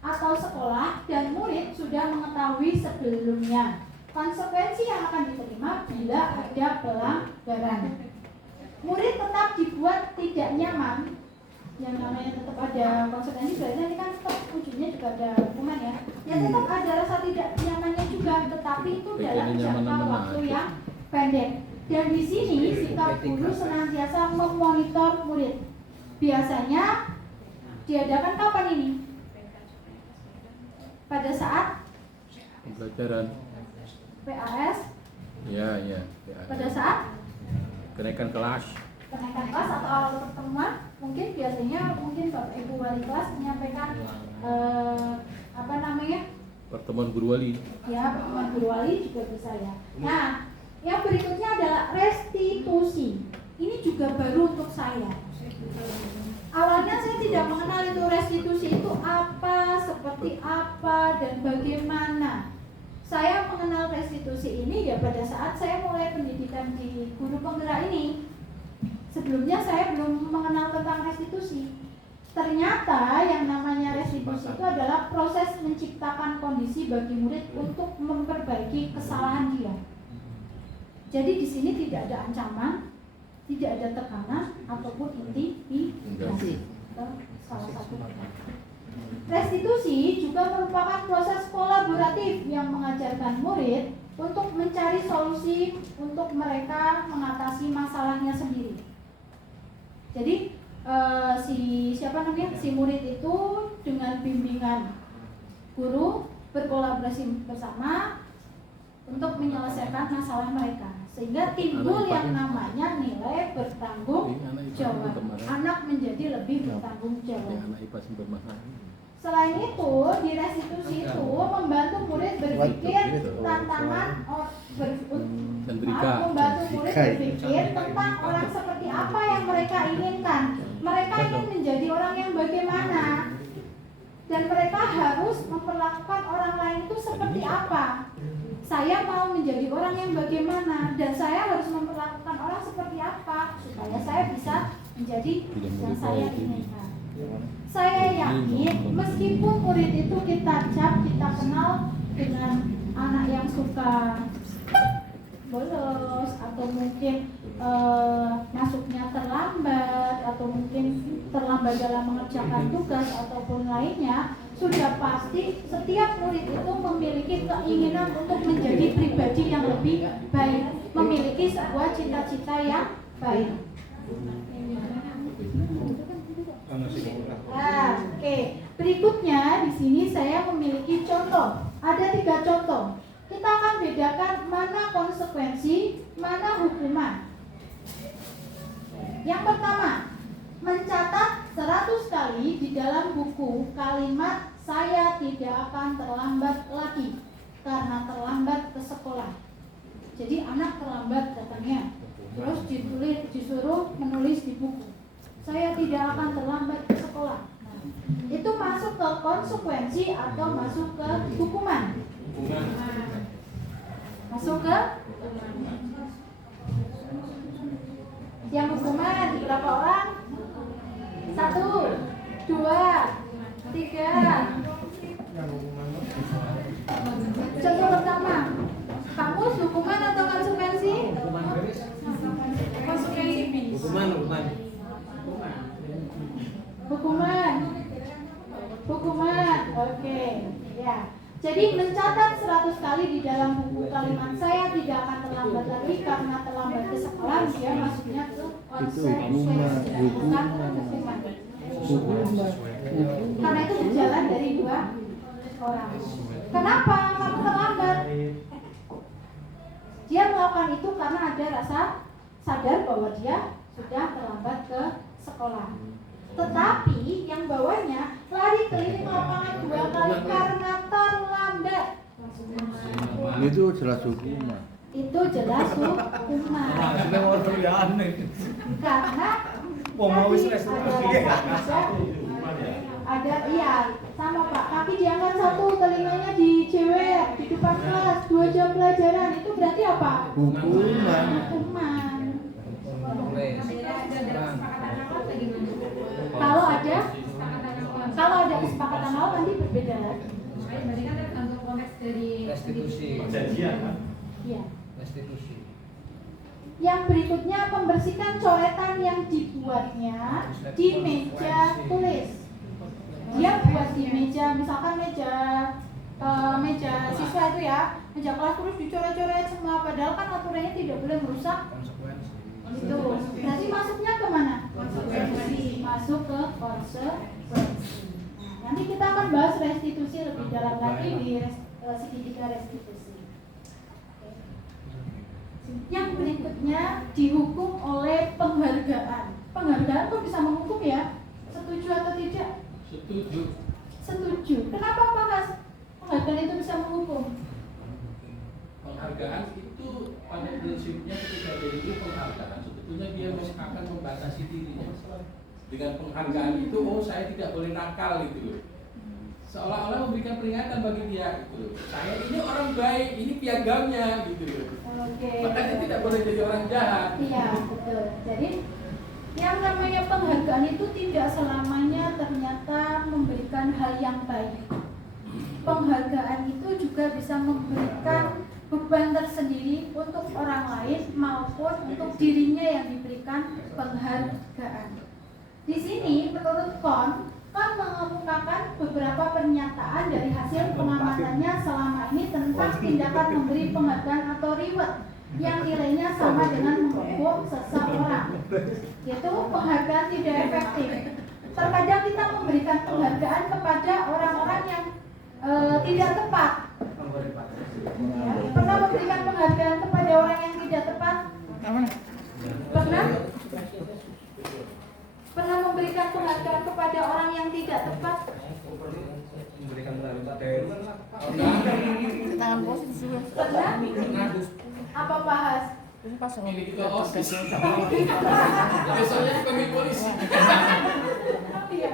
atau sekolah dan murid sudah mengetahui sebelumnya. konsekuensi yang akan diterima bila ada pelanggaran. Murid tetap dibuat tidak nyaman, yang namanya tetap ada konsekuensi, berarti ini kan tetap ujungnya juga ada hukuman ya. Ya tetap ada rasa tidak nyamannya juga, tetapi itu dalam jangka waktu yang pendek. Dan di sini sikap guru senantiasa memonitor murid. Biasanya diadakan kapan ini? Pada saat Pembelajaran. PAS, Ya, ya. pada saat Kenaikan kelas. kenaikan kelas atau awal pertemuan, mungkin biasanya Bapak Ibu wali kelas menyampaikan Pertemuan guru wali. ya, pertemuan guru wali juga bisa ya. Nah, yang berikutnya adalah restitusi. Ini juga baru untuk saya. Awalnya saya tidak mengenal itu restitusi itu apa, seperti apa, dan bagaimana. Saya mengenal restitusi ini ya pada saat saya mulai pendidikan di guru penggerak ini. Sebelumnya saya belum mengenal tentang restitusi. Ternyata yang namanya restitusi itu adalah proses menciptakan kondisi bagi murid untuk memperbaiki kesalahan dia. Jadi di sini tidak ada ancaman, tidak ada tekanan ataupun intimidasi. Salah satu. Restitusi juga merupakan proses kolaboratif yang mengajarkan murid untuk mencari solusi untuk mereka mengatasi masalahnya sendiri. Jadi si murid itu dengan bimbingan guru berkolaborasi bersama untuk menyelesaikan masalah mereka, sehingga timbul yang namanya nilai bertanggung jawab. Anak menjadi lebih bertanggung jawab. Anak IPA sempat masalah. Selain itu, di restitusi itu membantu murid berpikir membantu murid berpikir tentang orang seperti apa yang mereka inginkan. Mereka ingin menjadi orang yang bagaimana, dan mereka harus memperlakukan orang lain itu seperti apa. Saya mau menjadi orang yang bagaimana, dan saya harus memperlakukan orang seperti apa supaya saya bisa menjadi yang saya inginkan. Saya yakin meskipun murid itu kita kenal dengan anak yang suka bolos, atau mungkin masuknya terlambat, atau mungkin terlambat dalam mengerjakan tugas ataupun lainnya, sudah pasti setiap murid itu memiliki keinginan untuk menjadi pribadi yang lebih baik, memiliki sebuah cita-cita yang baik. Oke. Berikutnya di sini saya memiliki contoh. Ada 3 contoh. Kita akan bedakan mana konsekuensi, mana hukuman. Yang pertama, mencatat 100 kali di dalam buku kalimat "saya tidak akan terlambat lagi" karena terlambat ke sekolah. Jadi anak terlambat datangnya, terus disuruh menulis di buku, "Saya tidak akan terlambat ke sekolah." Nah, itu masuk ke konsekuensi atau masuk ke hukuman? Masuk ke yang hukuman. Berapa orang? 1, 2, 3. Contoh pertama, kamu hukuman atau konsekuensi? Konsekuensi. Hukuman. Oke. Ya. Jadi mencatat 100 kali di dalam buku kalimat "saya tidak akan terlambat lagi" karena terlambat ke sekolah, dia masuknya ke konsekuensi, bukan hukuman. Karena itu berjalan dari 2 orang. Kenapa kamu terlambat? Dia melakukan itu karena ada rasa sadar bahwa dia sudah terlambat ke sekolah. Tetapi yang bawahnya lari keliling lapangan 2 kali karena terlambat. Itu jelas hukuman. Itu jelas hukuman. Karena ada iya sama Pak, kaki diangkat 1, telinganya dijewer di depan kelas 2 jam pelajaran, itu berarti apa? Hukuman. Kalau ada kesepakatan awal nanti berbeda lagi. Berarti kan tergantung konteks dari restitusi. Perjanjian kan? Iya. restitusi. Yang berikutnya membersihkan coretan yang dibuatnya di meja tulis. Dia buat di meja, misalkan meja siswa itu ya, meja kelas terus dicoret-coret semua, padahal kan aturannya tidak boleh merusak Konsekuensi. itu. Berarti masuknya kemana? Masuk ke konsekuensi. Nah, nanti kita akan bahas restitusi lebih dalam lagi di segitiga restitusi. Yang berikutnya dihukum oleh penghargaan. Penghargaan kok bisa menghukum ya? Setuju atau tidak? Setuju. Setuju. Kenapa Pak Has? Penghargaan itu bisa menghukum? Penghargaan itu pada prinsipnya ketika dia diberi penghargaan, sebetulnya dia akan membatasi dirinya. Dengan penghargaan itu, oh saya tidak boleh nakal gitu loh. Seolah-olah memberikan peringatan bagi dia gitu loh. Saya ini orang baik, ini piagamnya gitu loh. Oke. Makanya tidak boleh jadi orang jahat. Iya, betul. Jadi yang namanya penghargaan itu tidak selamanya ternyata memberikan hal yang baik. Penghargaan itu juga bisa memberikan beban tersendiri untuk orang lain maupun untuk dirinya yang diberikan penghargaan. Di sini menurut Kon mengemukakan beberapa pernyataan dari hasil pengamatannya selama ini tentang tindakan memberi penghargaan atau reward yang nilainya sama dengan menghukum seseorang. Yaitu penghargaan tidak efektif. Terkadang kita memberikan penghargaan kepada orang-orang yang tidak tepat. Ya, pernah memberikan penghargaan kepada orang yang tidak tepat? Pernah? Pernah memberikan penghargaan kepada orang yang tidak tepat? Memberikan penghargaan Tangan posisi juga. Pernah? Apa bahas? Ini pas Ini juga OSIS. Biasanya dipanggil polisi. Iya.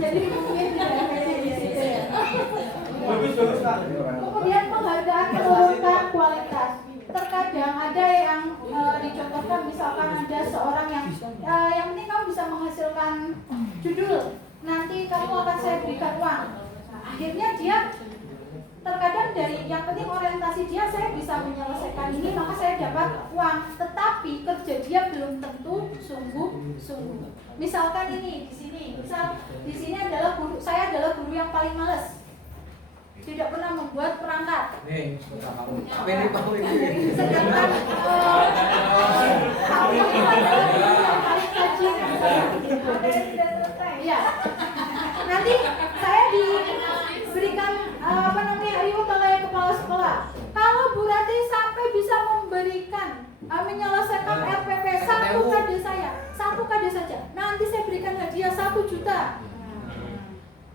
Jadi mungkin tidak efektif di situ ya. Bagus Pak. Kemudian penghargaan menurunkan kualitas. Terkadang ada yang dicontohkan, misalkan ada seorang yang penting kamu bisa menghasilkan judul, nanti kamu akan saya berikan uang. Nah, akhirnya dia terkadang dari yang penting orientasi dia, saya bisa menyelesaikan ini maka saya dapat uang, tetapi kerja dia belum tentu sungguh-sungguh. Misalkan ini di sini adalah guru, saya adalah guru yang paling males, tidak pernah membuat perangkat. Nih, apa ini Pak ini? Sedangkan kamu itu adalah guru yang paling rajin. Ada yang tidak selesai. Ya. Nanti saya diberikan reward oleh kepala sekolah. Kalau Bu Rati sampai bisa memberikan menyelesaikan RPP 1 KD saya, 1 KD saja, nanti saya berikan hadiah 1 juta.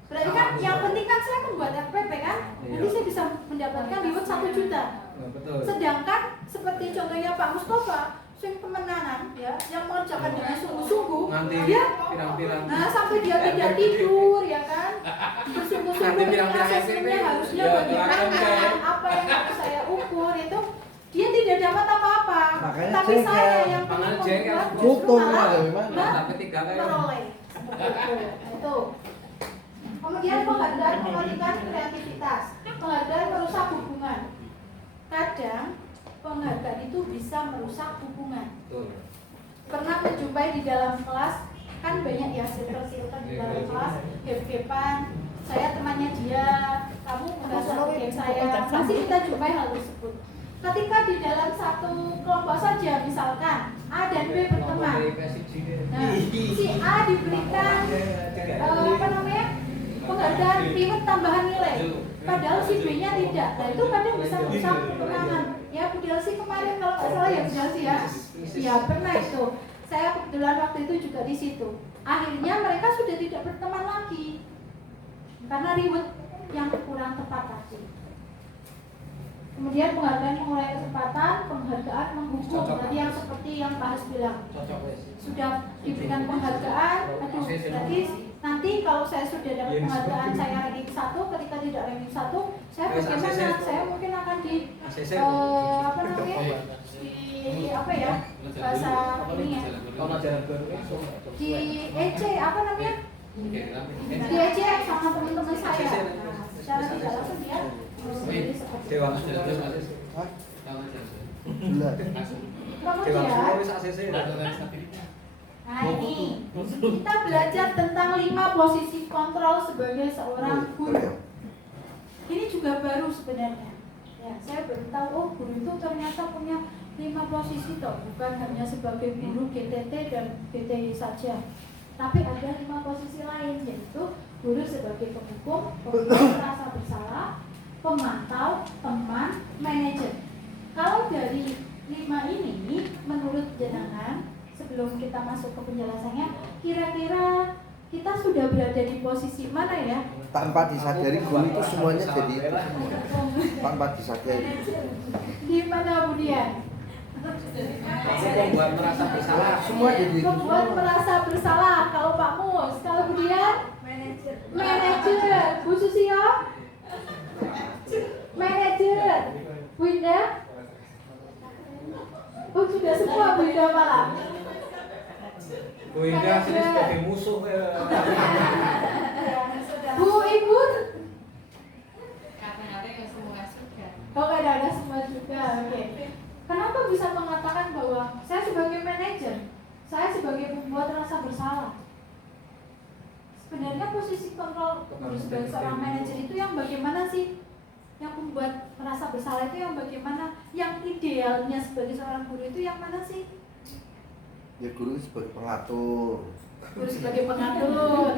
Berarti kan yang penting kan saya membuat RPP kan, nanti saya bisa mendapatkan reward 1 juta. Betul. Sedangkan seperti contohnya Pak Mustafa, sing kemenanan ya, yang mengerjakan dengan sungguh-sungguh, Nanti dia pirang-pirang. nah sampai dia tidak tidur ya kan, bersungguh-sungguh Nanti pirang-pirang asesmennya SPP. harusnya Ya, bagaimana, apa yang harus saya ukur itu, dia tidak dapat apa-apa. Makanya Tapi jengkel. saya yang Makanya ingin jengkel. membuat justru Cukupnya malah dari mana? Tahap ketiga kayak meroleh. Itu. Kemudian penghargaan mematikan kreativitas. Penghargaan merusak hubungan. Kadang penghargaan itu bisa merusak hubungan. betul. Pernah menjumpai di dalam kelas, kan banyak ya filter di dalam kelas, gap-gapan, saya temannya dia, kamu merasa gap saya, masih kita jumpai hal tersebut. Ketika di dalam satu kelompok saja, misalkan A dan B berteman, nah, si A diberikan penghargaan reward tambahan nilai, padahal si B-nya tidak. Nah itu kadang bisa merusak kemenangan. Ya Bu Delsi kemarin kalau nggak salah ya Bu Delsi ya, ya pernah itu. Saya kebetulan waktu itu juga di situ. Akhirnya mereka sudah tidak berteman lagi karena reward yang kurang tepat tadi. Kemudian penghargaan mengurangi kesempatan, penghargaan menghukum. Tadi yang seperti yang Pak Has bilang, Cocok wes. sudah diberikan penghargaan, aduh berarti nanti kalau saya sudah dapat penghargaan saya ranking 1, ketika tidak ranking 1, saya bagaimana? Saya mungkin akan di bahasa ini ya, di EC di EC sama teman-teman saya. Nah, secara tidak langsung dia menjadi seperti itu. Dewan. Jelas. Kemudian, nah ini kita belajar tentang 5 posisi kontrol sebagai seorang guru. Ini juga baru sebenarnya. Ya, saya baru tahu oh guru itu ternyata punya 5 posisi toh, bukan hanya sebagai guru GTT dan GTI saja. Tapi ada 5 posisi lain, yaitu guru sebagai penghukum, merasa bersalah, pemantau, teman, manajer. Kalau dari 5 ini, menurut jenengan, sebelum kita masuk ke penjelasannya, kira-kira kita sudah berada di posisi mana ya? Tanpa disadari guru itu semuanya jadi itu. Tanpa disadari. Di mana kemudian? Membuat merasa bersalah. Semua jadi itu. Membuat merasa bersalah. Kalau Pak Mus, kalau kemudian manajer, Bu Susio, manajer, Bu Indah. Oh sudah semua Bu Indah malah. Bu Indah sini sebagai musuh. Bu Ibu. Kadang-kadang yang semua sudah. Oh kadang-kadang semua juga. Oke. Kenapa bisa mengatakan bahwa saya sebagai manajer, saya sebagai pembuat rasa bersalah? Sebenarnya posisi kontrol guru sebagai seorang manajer itu yang bagaimana sih? Yang membuat merasa bersalah itu yang bagaimana? Yang idealnya sebagai seorang guru itu yang mana sih? Ya guru sebagai pengatur. Guru sebagai pengatur.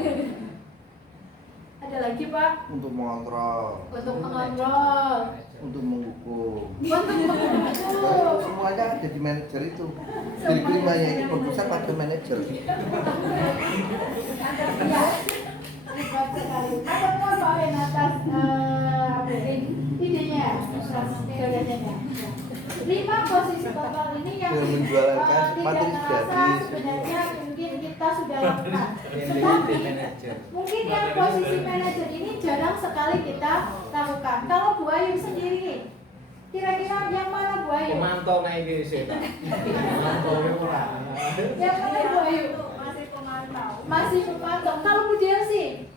Ada lagi Pak? Untuk mengontrol, Untuk mengontrol, untuk menghukum. untuk mengukur. Semuanya ada di manajer itu. Jadi kelimanya ini berpusat pada manajer. Ya, hebat sekali. Ada tambahan atas idenya, gagasannya. 5 posisi kontrol ini yang Dengan menjualan tidak materi terasa gratis. sebenarnya mungkin kita sudah lakukan. Tetapi mungkin yang posisi manajer ini jarang sekali kita lakukan. Kalau Bu Ayu sendiri, kira-kira yang mana Bu Ayu? Pemantau naik di sini. Pemantau orang. Yang mana Bu Ayu? Masih pemantau. Kalau Bu Jelsi?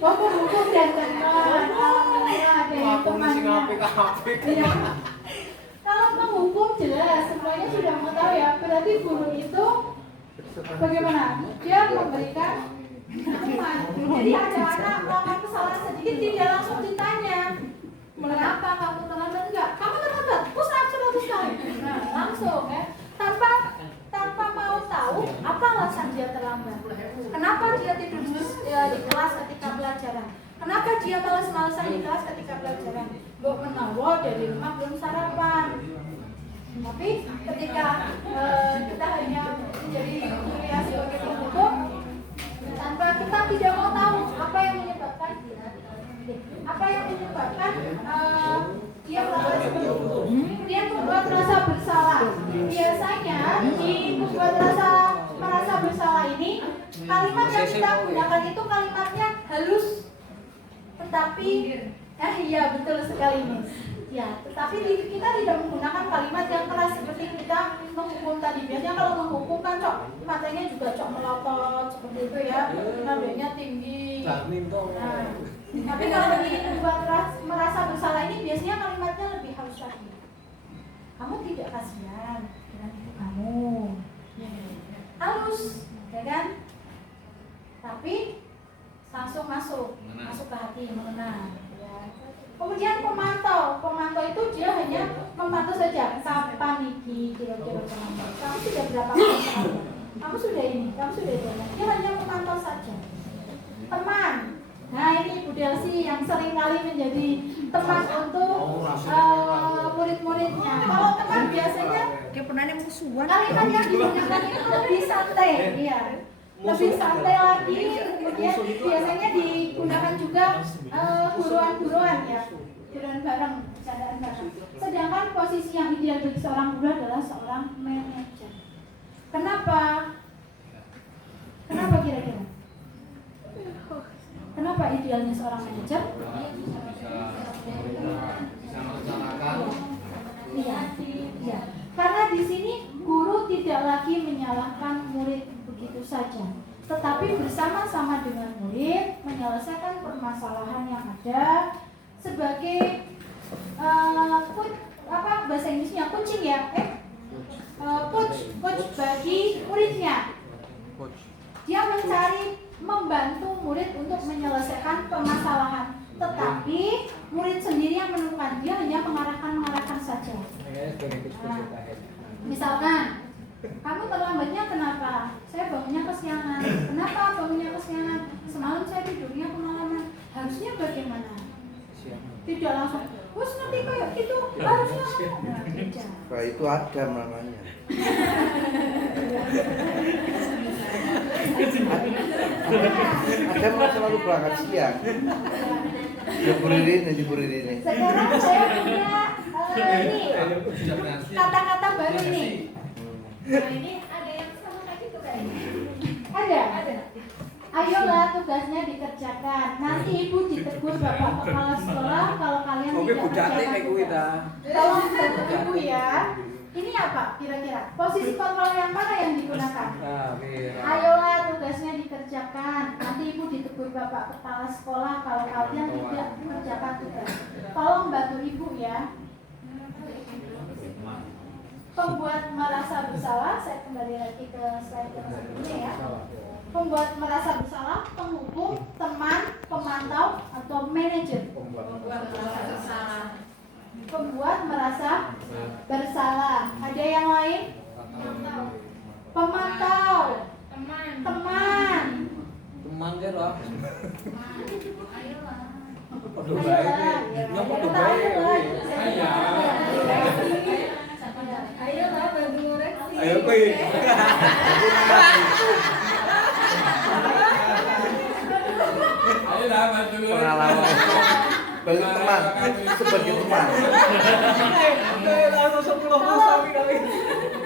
Oh, penghukum dan teman. Alhamdulillah ada yang temannya. Iya. Kalau menghukum jelas semuanya sudah mengetahui ya. Berarti guru itu bagaimana? Dia memberikan teman. Jadi ada anak melakukan kesalahan sedikit tidak langsung ditanya. Mengapa kamu terlambat? Enggak. Kamu terlambat. Push up 100 kali. Nah, langsung ya. Tanpa mau tahu apa alasan dia terlambat. Kenapa dia tidur di kelas ketika pelajaran? Kenapa dia malas-malasan di kelas ketika pelajaran? Mbok menawa dari rumah belum sarapan. Tapi ketika kita hanya menjadi kuliah sebagai penghukum, tanpa kita tidak mau tahu apa yang menyebabkan dia melakukan seperti itu. Dia membuat rasa bersalah. Biasanya di membuat merasa bersalah ini kalimat yang kita gunakan itu kalimatnya halus, tetapi iya betul sekali Miss. Ya, tetapi kita tidak menggunakan kalimat yang keras seperti kita menghukum tadi. Biasanya kalau menghukum kan matanya juga melotot seperti itu ya, nadanya tinggi. Nah, tapi kalau ini membuat merasa bersalah ini biasanya kalimatnya lebih halus lagi. Kamu tidak kasihan dengan ibu kamu, halus, ya kan? Tapi langsung masuk ke hati, mengena. Ya. Kemudian pemantau itu dia hanya memantau saja. Kapan Niki kira-kira pemantau? Kamu sudah berapa kali? Kamu sudah ini, kamu sudah itu. Dia hanya memantau saja. Teman. Nah ini Bu Delsi yang sering kali menjadi teman untuk murid-muridnya. Kalau teman biasanya kalimat yang digunakan itu lebih santai, iya. Lebih santai lagi, kemudian biasanya digunakan juga guruan-guruan ya, guruan bareng, bercandaan bareng. Sedangkan posisi yang ideal bagi seorang guru adalah seorang manajer. Kenapa? Kenapa kira-kira? Kenapa idealnya seorang manajer? Iya. Karena di sini guru tidak lagi menyalahkan murid begitu saja, tetapi bersama-sama dengan murid menyelesaikan permasalahan yang ada sebagai bahasa Inggrisnya coaching ya, coach bagi muridnya. Dia membantu murid untuk menyelesaikan permasalahan, tetapi murid sendiri yang menentukan, dia hanya mengarahkan saja. Misalkan, kamu terlambatnya kenapa? Saya bangunnya kesiangan. Kenapa bangunnya kesiangan? Semalam saya tidurnya kemalaman. Harusnya bagaimana? Tidak langsung, bos nanti kayak gitu, harusnya Nah, itu Adam namanya. Adam kan selalu berangkat siang. Diburi ini. Sekarang saya punya ini kata-kata baru ini. Nah ini ada yang sama kayak gitu kayaknya. Ada. Ayolah tugasnya dikerjakan. Nanti ibu ditegur bapak kepala sekolah kalau kalian tidak kerjakan. Tolong bantu ibu ya. Ini apa kira-kira? Posisi kontrol yang mana yang digunakan? Ayolah tugasnya dikerjakan. Nanti ibu ditegur bapak kepala sekolah kalau kalian tidak mengerjakan tugas. Tolong bantu ibu ya. Pembuat merasa bersalah, saya kembali lagi ke slide yang sebelumnya ya. Pembuat merasa bersalah, penghukum, teman, pemantau, atau manajer. Pembuat merasa bersalah. Ada yang lain? Pemantau, teman. Teman dia loh. Ayolah bantu ngoreksi. Ayo kuy. Ayolah bantu Pengalaman. Bagi teman, sebagai teman.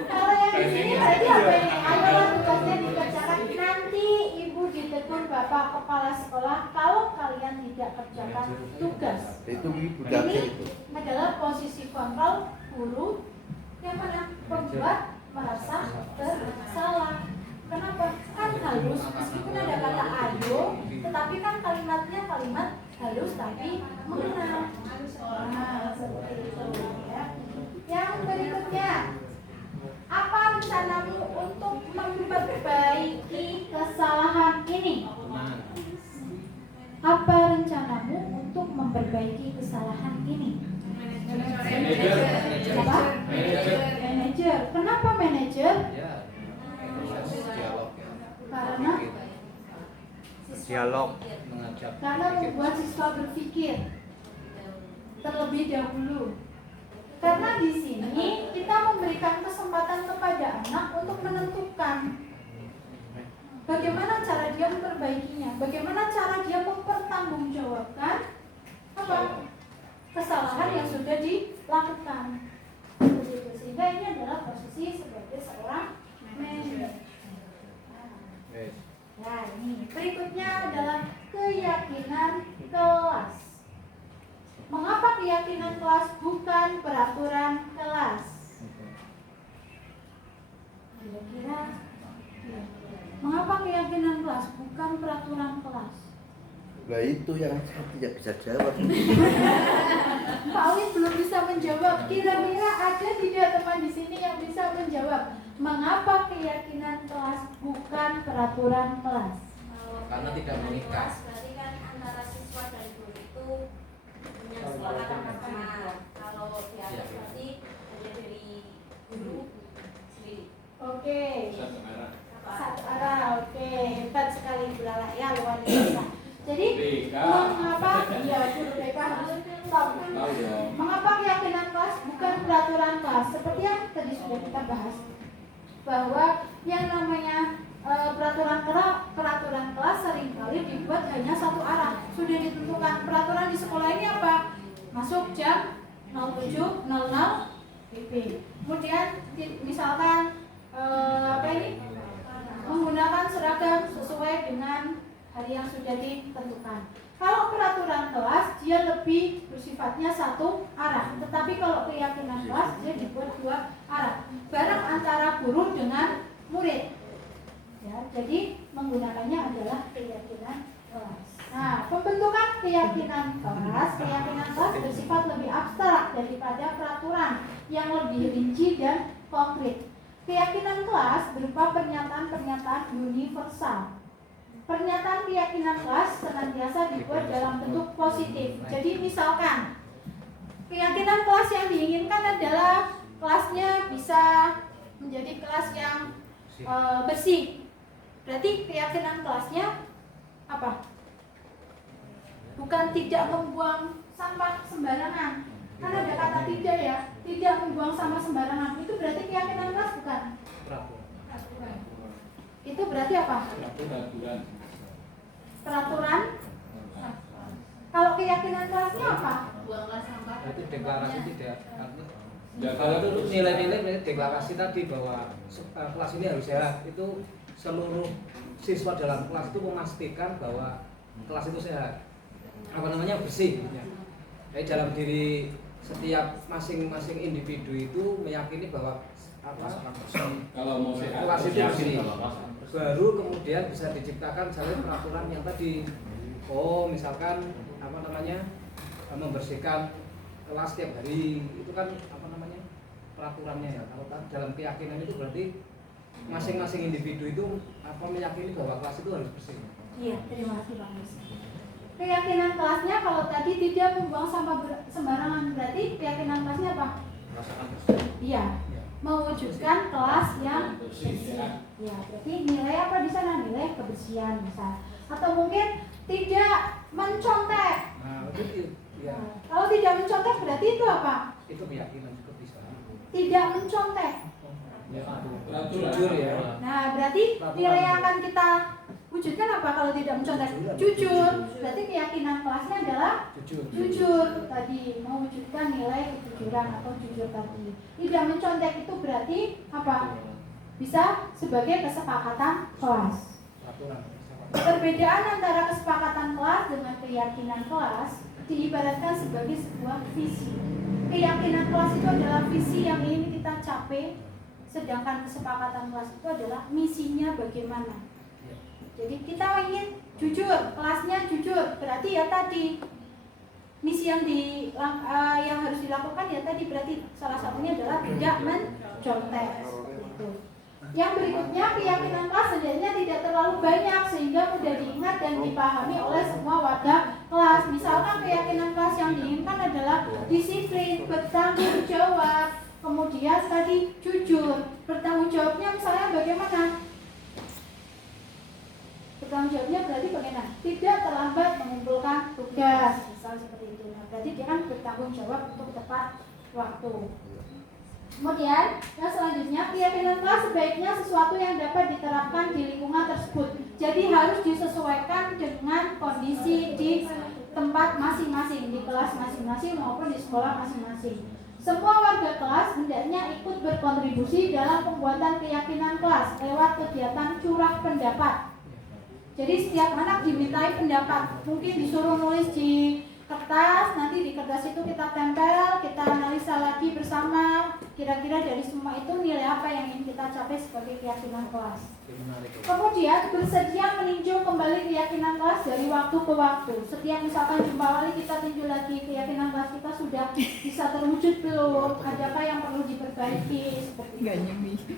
Kalau yang di sini tadi apa ini? Ayolah tugasnya dikerjakan. Nanti ibu ditegur bapak kepala sekolah kalau kalian tidak kerjakan tugas. Itu budaknya Ini itu. adalah posisi kontrol guru yang mana pembuat merasa bersalah. Kenapa? Kan halus, meskipun ada kata ayo, tetapi kan kalimatnya kalimat halus tapi mengena. Nah, seperti itu ya. Yang berikutnya, apa rencanamu untuk memperbaiki kesalahan ini? Apa rencanamu untuk memperbaiki kesalahan ini? Apa? Manajer. Kenapa manajer? Karena Dialog. karena membuat siswa berpikir terlebih dahulu. Karena di sini kita memberikan kesempatan kepada anak untuk menentukan bagaimana cara dia memperbaikinya, bagaimana cara dia mempertanggungjawabkan apa kesalahan yang sudah dilakukan. Begitu. Sehingga ini adalah posisi sebagai seorang manajer. Nah, ini berikutnya adalah keyakinan kelas. Mengapa keyakinan kelas bukan peraturan kelas? Kira-kira mengapa keyakinan kelas bukan peraturan kelas? Nah itu yang saya tidak bisa jawab. Pak Awin belum bisa menjawab. Kira-kira ada tidak teman di sini yang bisa menjawab? Mengapa keyakinan kelas bukan peraturan kelas? Karena tidak menikah. Berarti kan antara siswa dan guru itu punya kesepakatan bersama. Kalau di atas berarti hanya dari guru sendiri. Oke. Satu arah. Satu arah. Oke, hebat sekali Bu Lala ya, luar biasa. Jadi mengapa guru BK harus stop? Mengapa keyakinan kelas bukan peraturan kelas? Seperti yang tadi sudah kita bahas, bahwa yang namanya peraturan kelas seringkali dibuat hanya satu arah. Sudah ditentukan peraturan di sekolah ini apa? Masuk jam 07.00 WIB. Kemudian misalkan menggunakan seragam sesuai dengan hari yang sudah ditentukan. Kalau peraturan kelas dia lebih bersifatnya satu arah, tetapi kalau keyakinan kelas dia dibuat dua arah, bareng antara guru dengan murid. Ya, jadi menggunakannya adalah keyakinan kelas. Nah, pembentukan keyakinan kelas bersifat lebih abstrak daripada peraturan yang lebih rinci dan konkret. Keyakinan kelas berupa pernyataan-pernyataan universal. Pernyataan keyakinan kelas senantiasa dibuat dalam bentuk positif. Jadi misalkan keyakinan kelas yang diinginkan adalah kelasnya bisa menjadi kelas yang bersih. Berarti keyakinan kelasnya apa? Bukan tidak membuang sampah sembarangan. Kan ada kata tidak ya, tidak membuang sampah sembarangan. Itu berarti keyakinan kelas bukan? Itu berarti apa? Peraturan. Kalau keyakinan kelasnya apa? Buanglah sampah. Itu deklarasi tidak. Kalau itu nilai-nilai deklarasi tadi bahwa kelas ini harus sehat, itu seluruh siswa dalam kelas itu memastikan bahwa kelas itu sehat, bersih. Jadi dalam diri setiap masing-masing individu itu meyakini bahwa kalau mau sehat, kelas itu bersih. Baru kemudian bisa diciptakan misalnya peraturan yang tadi, misalkan membersihkan kelas tiap hari, itu kan peraturannya ya. Kalau dalam keyakinan itu berarti masing-masing individu itu meyakini bahwa kelas itu harus bersih. Iya, terima kasih Bang Yus. Keyakinan kelasnya kalau tadi tidak membuang sampah sembarangan, berarti keyakinan kelasnya apa? Iya, mewujudkan kelas yang bersih. Ya, berarti nilai apa di sana? Nilai kebersihan misal. Atau mungkin tidak mencontek. Nah, itu ya. Kalau tidak mencontek berarti itu apa? Itu keyakinan juga bisa. Tidak mencontek. Jujur ya. Nah, berarti nilai yang akan kita wujudkan apa kalau tidak mencontek? Jujur. Berarti keyakinan kelasnya adalah jujur. Tadi mewujudkan nilai kejujuran atau jujur tadi. Tidak mencontek itu berarti apa? Bisa sebagai kesepakatan kelas. Perbedaan antara kesepakatan kelas dengan keyakinan kelas diibaratkan sebagai sebuah visi. Keyakinan kelas itu adalah visi yang ingin kita capai, sedangkan kesepakatan kelas itu adalah misinya bagaimana. Jadi kita ingin jujur, kelasnya jujur, berarti ya tadi misi yang harus dilakukan ya tadi berarti salah satunya adalah tidak mencontek. Gitu. Yang berikutnya, keyakinan kelas sebenarnya tidak terlalu banyak sehingga mudah diingat dan dipahami oleh semua warga kelas. Misalkan keyakinan kelas yang diinginkan adalah disiplin, bertanggung jawab, kemudian tadi jujur. Bertanggung jawabnya misalnya bagaimana? Bertanggung jawabnya berarti bagaimana? Tidak terlambat mengumpulkan tugas, misal seperti itu. Nah, berarti dia kan bertanggung jawab untuk tepat waktu. Kemudian yang selanjutnya, keyakinan kelas sebaiknya sesuatu yang dapat diterapkan di lingkungan tersebut. Jadi harus disesuaikan dengan kondisi di tempat masing-masing, di kelas masing-masing maupun di sekolah masing-masing. Semua warga kelas hendaknya ikut berkontribusi dalam pembuatan keyakinan kelas lewat kegiatan curah pendapat. Jadi setiap anak dimintai pendapat, mungkin disuruh nulis di kertas, nanti di kertas itu kita tempel, kita analisa lagi bersama, kira-kira dari semua itu nilai apa yang ingin kita capai sebagai keyakinan kelas. Kemudian bersedia meninjau kembali keyakinan kelas dari waktu ke waktu. Setiap misalkan jumpa wali kita tinjau lagi keyakinan kelas kita sudah bisa terwujud belum, adakah yang perlu diperbaiki seperti itu.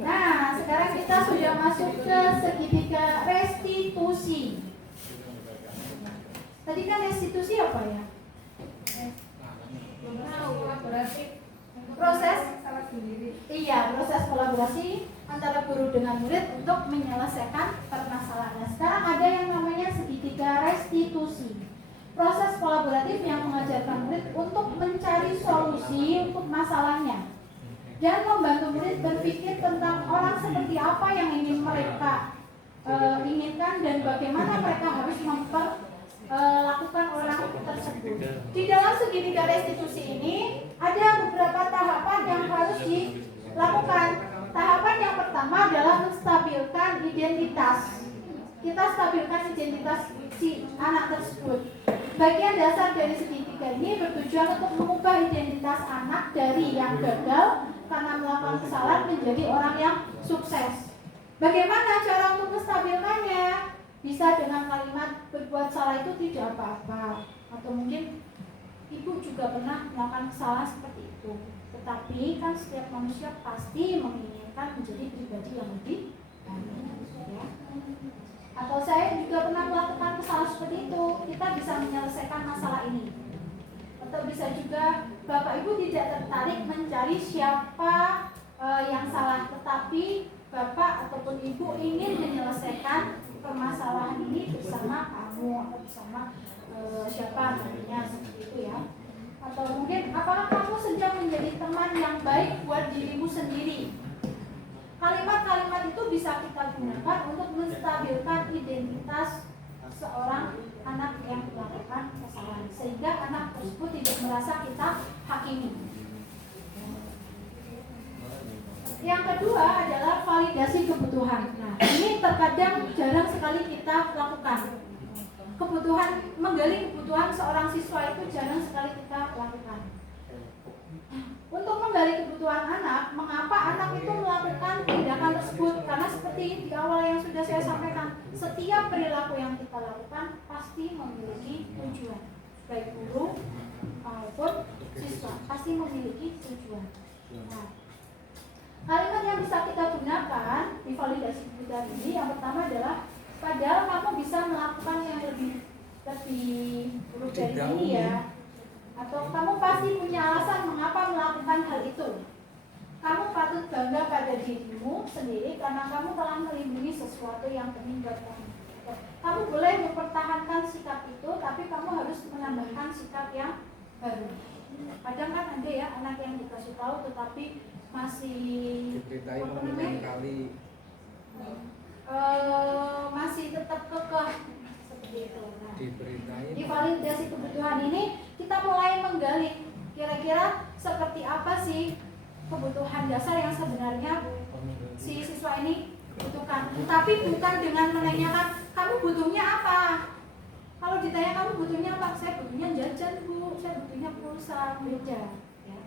Nah, sekarang kita sudah masuk ke segitiga restitusi. Tadi kan restitusi apa ya? Proses proses kolaborasi antara guru dengan murid untuk menyelesaikan permasalahan. Sekarang ada yang namanya segitiga restitusi. Proses kolaboratif yang mengajarkan murid untuk mencari solusi untuk masalahnya dan membantu murid berpikir tentang orang seperti apa yang ingin mereka inginkan dan bagaimana mereka harus lakukan orang tersebut. Di dalam segitiga restitusi ini ada beberapa tahapan yang harus dilakukan. Tahapan yang pertama adalah menstabilkan identitas. Kita stabilkan identitas si anak tersebut. Bagian dasar dari segitiga ini bertujuan untuk mengubah identitas anak dari yang gagal karena melakukan kesalahan menjadi orang yang sukses. Bagaimana cara untuk menstabilkannya? Bisa dengan kalimat berbuat salah itu tidak apa-apa, atau mungkin ibu juga pernah melakukan kesalahan seperti itu. Tetapi kan setiap manusia pasti menginginkan menjadi pribadi yang lebih baik, ya. Atau saya juga pernah melakukan kesalahan seperti itu. Kita bisa menyelesaikan masalah ini. Atau bisa juga Bapak Ibu tidak tertarik mencari siapa yang salah, tetapi Bapak ataupun Ibu ingin menyelesaikan permasalahan ini bersama kamu atau bersama siapa namanya, seperti itu ya. Atau mungkin apakah kamu sedang menjadi teman yang baik buat dirimu sendiri. Kalimat-kalimat itu bisa kita gunakan untuk menstabilkan identitas seorang anak yang melakukan kesalahan, sehingga anak tersebut tidak merasa kita hakimi. Yang kedua adalah validasi kebutuhan. Nah, ini terkadang jarang sekali kita lakukan. Menggali kebutuhan seorang siswa itu jarang sekali kita lakukan. Untuk menggali kebutuhan anak, mengapa anak itu melakukan tindakan tersebut? Karena seperti di awal yang sudah saya sampaikan, setiap perilaku yang kita lakukan pasti memiliki tujuan. Baik guru maupun siswa pasti memiliki tujuan. Nah, kalimat yang bisa kita gunakan di validasi kebutuhan ini, yang pertama adalah padahal kamu bisa melakukan yang lebih buruk dari ini ya. Atau kamu pasti punya alasan mengapa melakukan hal itu. Kamu patut bangga pada dirimu sendiri karena kamu telah melindungi sesuatu yang penting buat kamu. Kamu boleh mempertahankan sikap itu, tapi kamu harus menambahkan sikap yang baru. Kadang kan ada ya anak yang dikasih tahu tetapi masih diceritain kali masih tetap kekeh seperti itu. Nah, diberitain. di validasi kebutuhan ini kita mulai menggali kira-kira seperti apa sih kebutuhan dasar yang sebenarnya si siswa ini butuhkan. Tapi bukan dengan menanyakan kamu butuhnya apa. Kalau ditanya kamu butuhnya apa, saya butuhnya jajan bu, saya butuhnya pulsa, meja. Ya.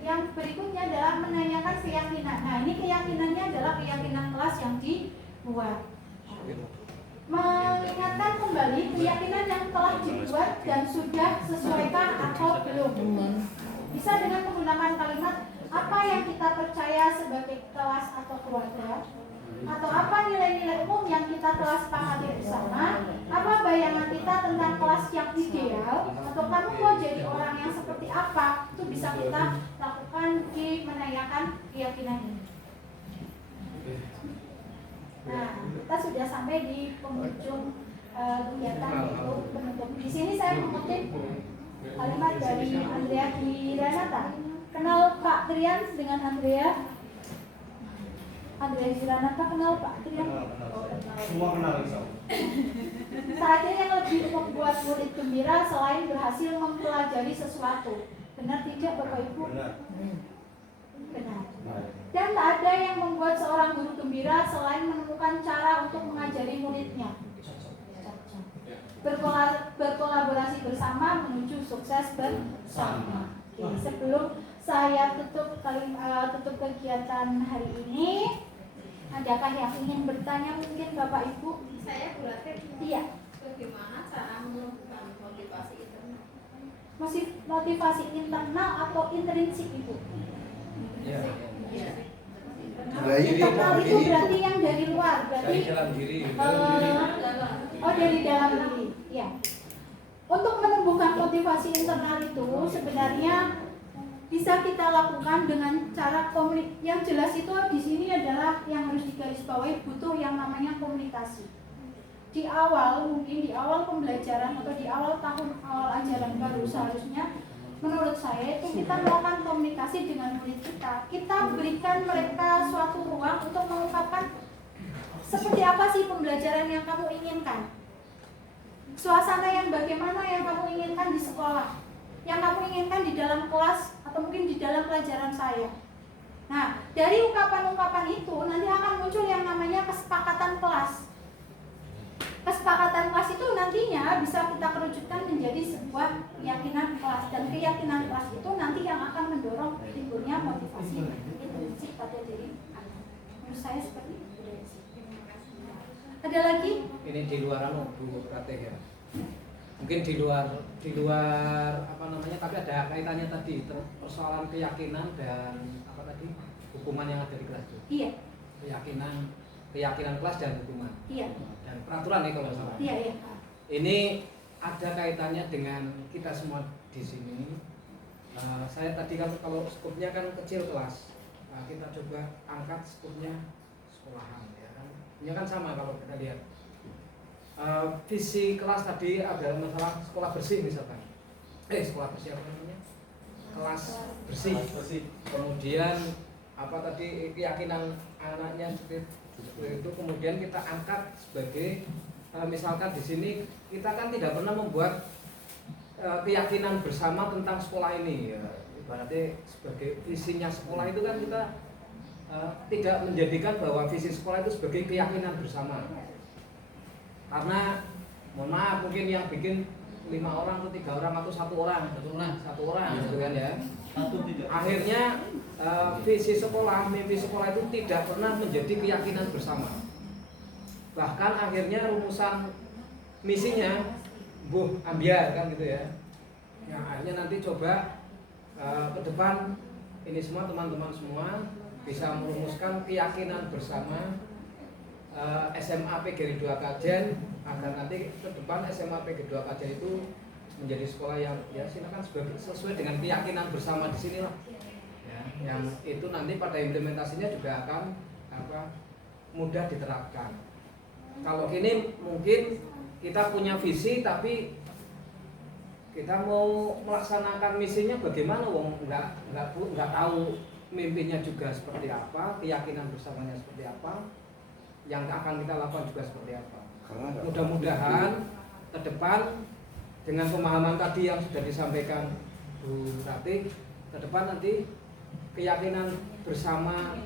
Yang berikutnya adalah menanyakan keyakinan. Nah, ini keyakinannya adalah keyakinan kelas yang dibuat. Mengingatkan kembali keyakinan yang telah dibuat dan sudah sesuaikan atau belum. Bisa dengan menggunakan kalimat apa yang kita percaya sebagai kelas atau keluarga, atau apa nilai-nilai umum yang kita telah sepakati bersama, apa bayangan kita tentang kelas yang ideal, atau kamu mau jadi orang yang seperti apa. Itu bisa kita lakukan di menanyakan keyakinan ini. Nah, kita sudah sampai di penghujung kegiatan yaitu penutup. Di sini saya mengutip kalimat dari Andrea Giranata. Kenal Pak Trian dengan Andrea? Andrea Giranata kenal Pak Trian? Semua kenal. Tak ada yang lebih membuat murid gembira selain berhasil mempelajari sesuatu. Benar tidak Bapak Ibu? Benar. Dan tak ada yang membuat seorang guru gembira selain menemukan cara untuk mengajari muridnya. Berkolaborasi bersama menuju sukses bersama. Oke, sebelum saya tutup kegiatan hari ini, adakah yang ingin bertanya mungkin Bapak Ibu? Saya berarti Iya. bagaimana cara menumbuhkan motivasi internal? Motivasi internal atau intrinsik Ibu? Internal itu berarti yang dari luar, berarti dalam diri. dari dalam diri. Ya. Untuk menumbuhkan motivasi internal itu sebenarnya bisa kita lakukan dengan cara komunikasi. Yang jelas itu di sini adalah yang harus digarisbawahi, butuh yang namanya komunikasi. Di awal, mungkin di awal pembelajaran atau di awal ajaran baru, seharusnya menurut saya itu kita melakukan komunikasi dengan murid kita. Kita berikan mereka suatu ruang untuk mengungkapkan seperti apa sih pembelajaran yang kamu inginkan, suasana yang bagaimana yang kamu inginkan di sekolah, yang kamu inginkan di dalam kelas atau mungkin di dalam pelajaran saya. Nah, dari ungkapan-ungkapan itu nanti akan muncul yang namanya kesepakatan kelas. Kesepakatan kelas itu nantinya bisa kita kerucutkan menjadi sebuah keyakinan kelas, dan keyakinan kelas itu nanti yang akan mendorong timbulnya motivasi intrinsik pada diri anak. Menurut saya seperti itu. Ada lagi? Ini di luar Bu Ratih ya. Mungkin di luar apa namanya, tapi ada kaitannya tadi persoalan keyakinan dan apa tadi, hukuman yang ada di kelas itu. Iya. Keyakinan kelas dan hukuman. Iya. Dan peraturan nih kalau salah. Iya, iya. Ini ada kaitannya dengan kita semua di sini. Saya tadi kan kalau skupnya kan kecil kelas, kita coba angkat skupnya sekolahan ya kan. Ini kan sama kalau kita lihat. Visi kelas tadi ada masalah sekolah bersih misalkan. Sekolah bersih apa namanya? Kelas bersih. Kemudian apa tadi, keyakinan anaknya seperti itu, kemudian kita angkat sebagai misalkan di sini kita kan tidak pernah membuat keyakinan bersama tentang sekolah ini ya. Ibaratnya sebagai visinya sekolah itu kan kita tidak menjadikan bahwa visi sekolah itu sebagai keyakinan bersama. Karena mohon maaf mungkin yang bikin 5 orang atau 3 orang atau 1 orang gitu kan ya. Akhirnya visi sekolah, mimpi sekolah itu tidak pernah menjadi keyakinan bersama. Bahkan akhirnya rumusan misinya ambiar kan gitu ya. Ya akhirnya nanti coba ke depan ini semua teman-teman semua bisa merumuskan keyakinan bersama SMA PGRI 2 Kajen, agar nanti ke depan SMA PGRI 2 Kajen itu menjadi sekolah yang ya silakan sesuai dengan keyakinan bersama di sini lah. Ya, yang itu nanti pada implementasinya juga akan mudah diterapkan. Kalau gini mungkin kita punya visi tapi kita mau melaksanakan misinya bagaimana, wong nggak tahu mimpinya juga seperti apa, keyakinan bersamanya seperti apa, yang akan kita lakukan juga seperti apa. Mudah-mudahan ke depan dengan pemahaman tadi yang sudah disampaikan Bu Ratih, ke depan nanti keyakinan bersama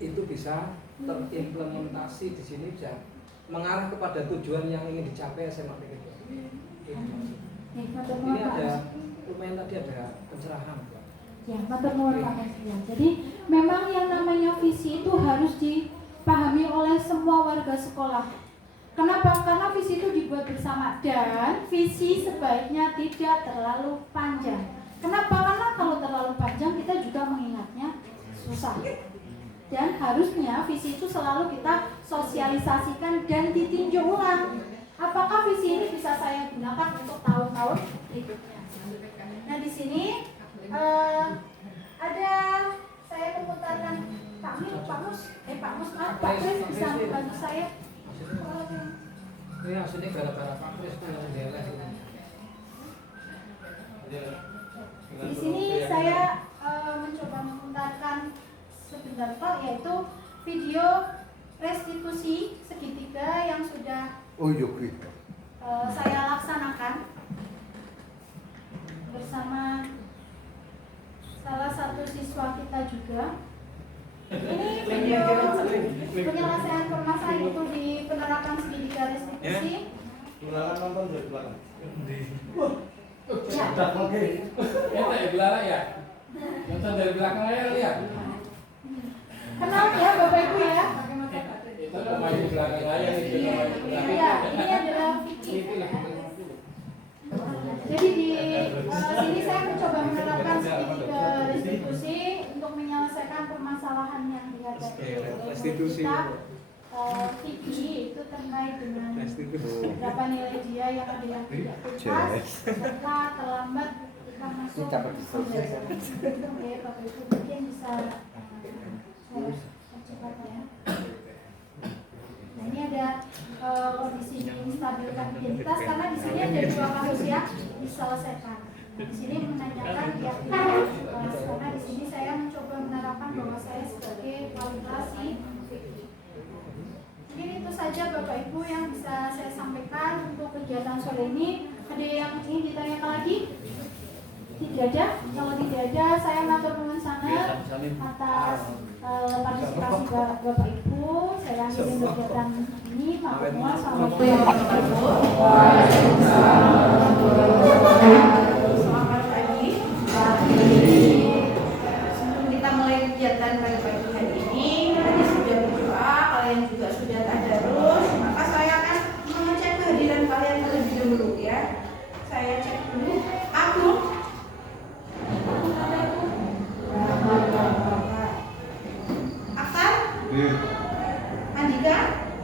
itu bisa terimplementasi di sini, bisa mengarah kepada tujuan yang ingin dicapai SMA PGRI. Ini ada lumayan tadi ada pencerahan. Ya, matur nuwun Pak Presiden. Jadi memang yang namanya visi itu harus dipahami oleh semua warga sekolah. Kenapa? Karena visi itu dibuat bersama dan visi sebaiknya tidak terlalu panjang. Kenapa? Karena kalau terlalu panjang kita juga mengingatnya susah. Dan harusnya visi itu selalu kita sosialisasikan dan ditinjau ulang. Apakah visi ini bisa saya gunakan untuk tahun-tahun berikutnya? Nah di sini ada saya memutarkan Pak Kris bisa membantu saya. Ya sini gara-gara Pak Kris itu yang jelas. Di sini saya mencoba memutarkan sebentar Pak, yaitu video restitusi segitiga yang sudah saya laksanakan bersama salah satu siswa kita juga. Ini video penyelesaian permasalahan itu di penerapan segitiga restitusi. Silakan nonton dari belakang. Ya. Dari belakang ya. Nonton dari belakang aja lihat. Kenal ya Bapak Ibu ya. Itu pemain di belakang aja itu. Iya, ini adalah Vicky. Jadi di sini saya mencoba menerapkan segitiga restitusi untuk menyelesaikan permasalahan yang dihadapi restitusi. Vicky itu terkait dengan beberapa nilai dia yang ada yang tidak tuntas serta terlambat ketika masuk. Oke, Bapak Ibu mungkin bisa percepat ya. Nah ini ada kondisi instabilitas identitas karena di sini ada 2 kasus yang diselesaikan. Nah, di sini menanyakan keyakinan karena di sini saya mencoba menerapkan bahwa saya sebagai kualifikasi. Mungkin itu saja Bapak Ibu yang bisa saya sampaikan untuk kegiatan sore ini. Ada yang ingin ditanyakan lagi? Tidak ada. Kalau tidak ada, saya matur nuwun sangat atas partisipasi Bapak Ibu. Saya akhiri kegiatan ini. Matur nuwun. Assalamualaikum warahmatullahi wabarakatuh. Selamat pagi. Sebelum kita mulai kegiatan pagi-pagi hari ini, tadi sudah berdoa, kalian juga sudah tadarus.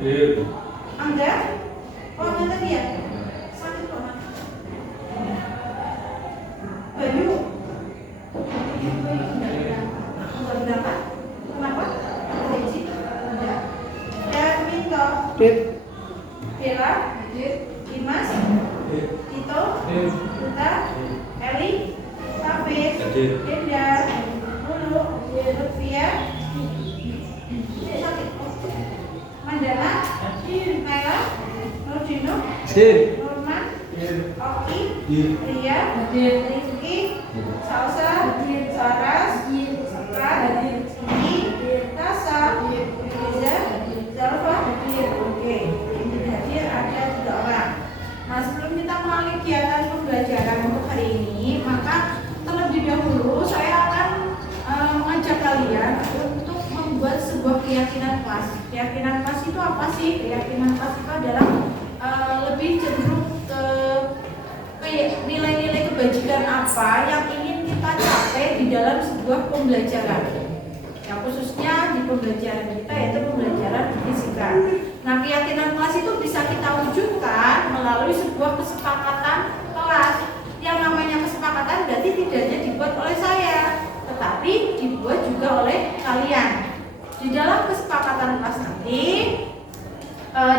Angga? Oh, Angga tadi ya? Sakit kok, Mas. Bayu? Enggak berangkat? Kenapa? Gaji? Enggak. Dan Minto? Bella? Dimas? Tito? Uta? Eli? Safir? Denda? Lulu? Lutfia? Sakit? Mandala? Naila? Nurdino? Nurman? Oki? Ria? Rizky? Salsa? Saras? Sekar? Sini? Tasa? Liza? Zalfa? Oke, ini hadir ada 3 orang. Nah, sebelum kita mulai kegiatan pembelajaran untuk hari ini, maka terlebih dahulu saya akan mengajak kalian untuk membuat sebuah keyakinan kelas. Keyakinan kelas itu apa sih? Keyakinan kelas itu adalah lebih cenderung ke nilai-nilai kebajikan apa yang ingin kita capai di dalam sebuah pembelajaran. Ya, khususnya di pembelajaran kita yaitu pembelajaran fisika. Nah, keyakinan kelas itu bisa kita wujudkan melalui sebuah kesepakatan kelas. Yang namanya kesepakatan berarti tidak hanya dibuat oleh saya, tetapi dibuat juga oleh kalian. Di dalam kesepakatan kelas nanti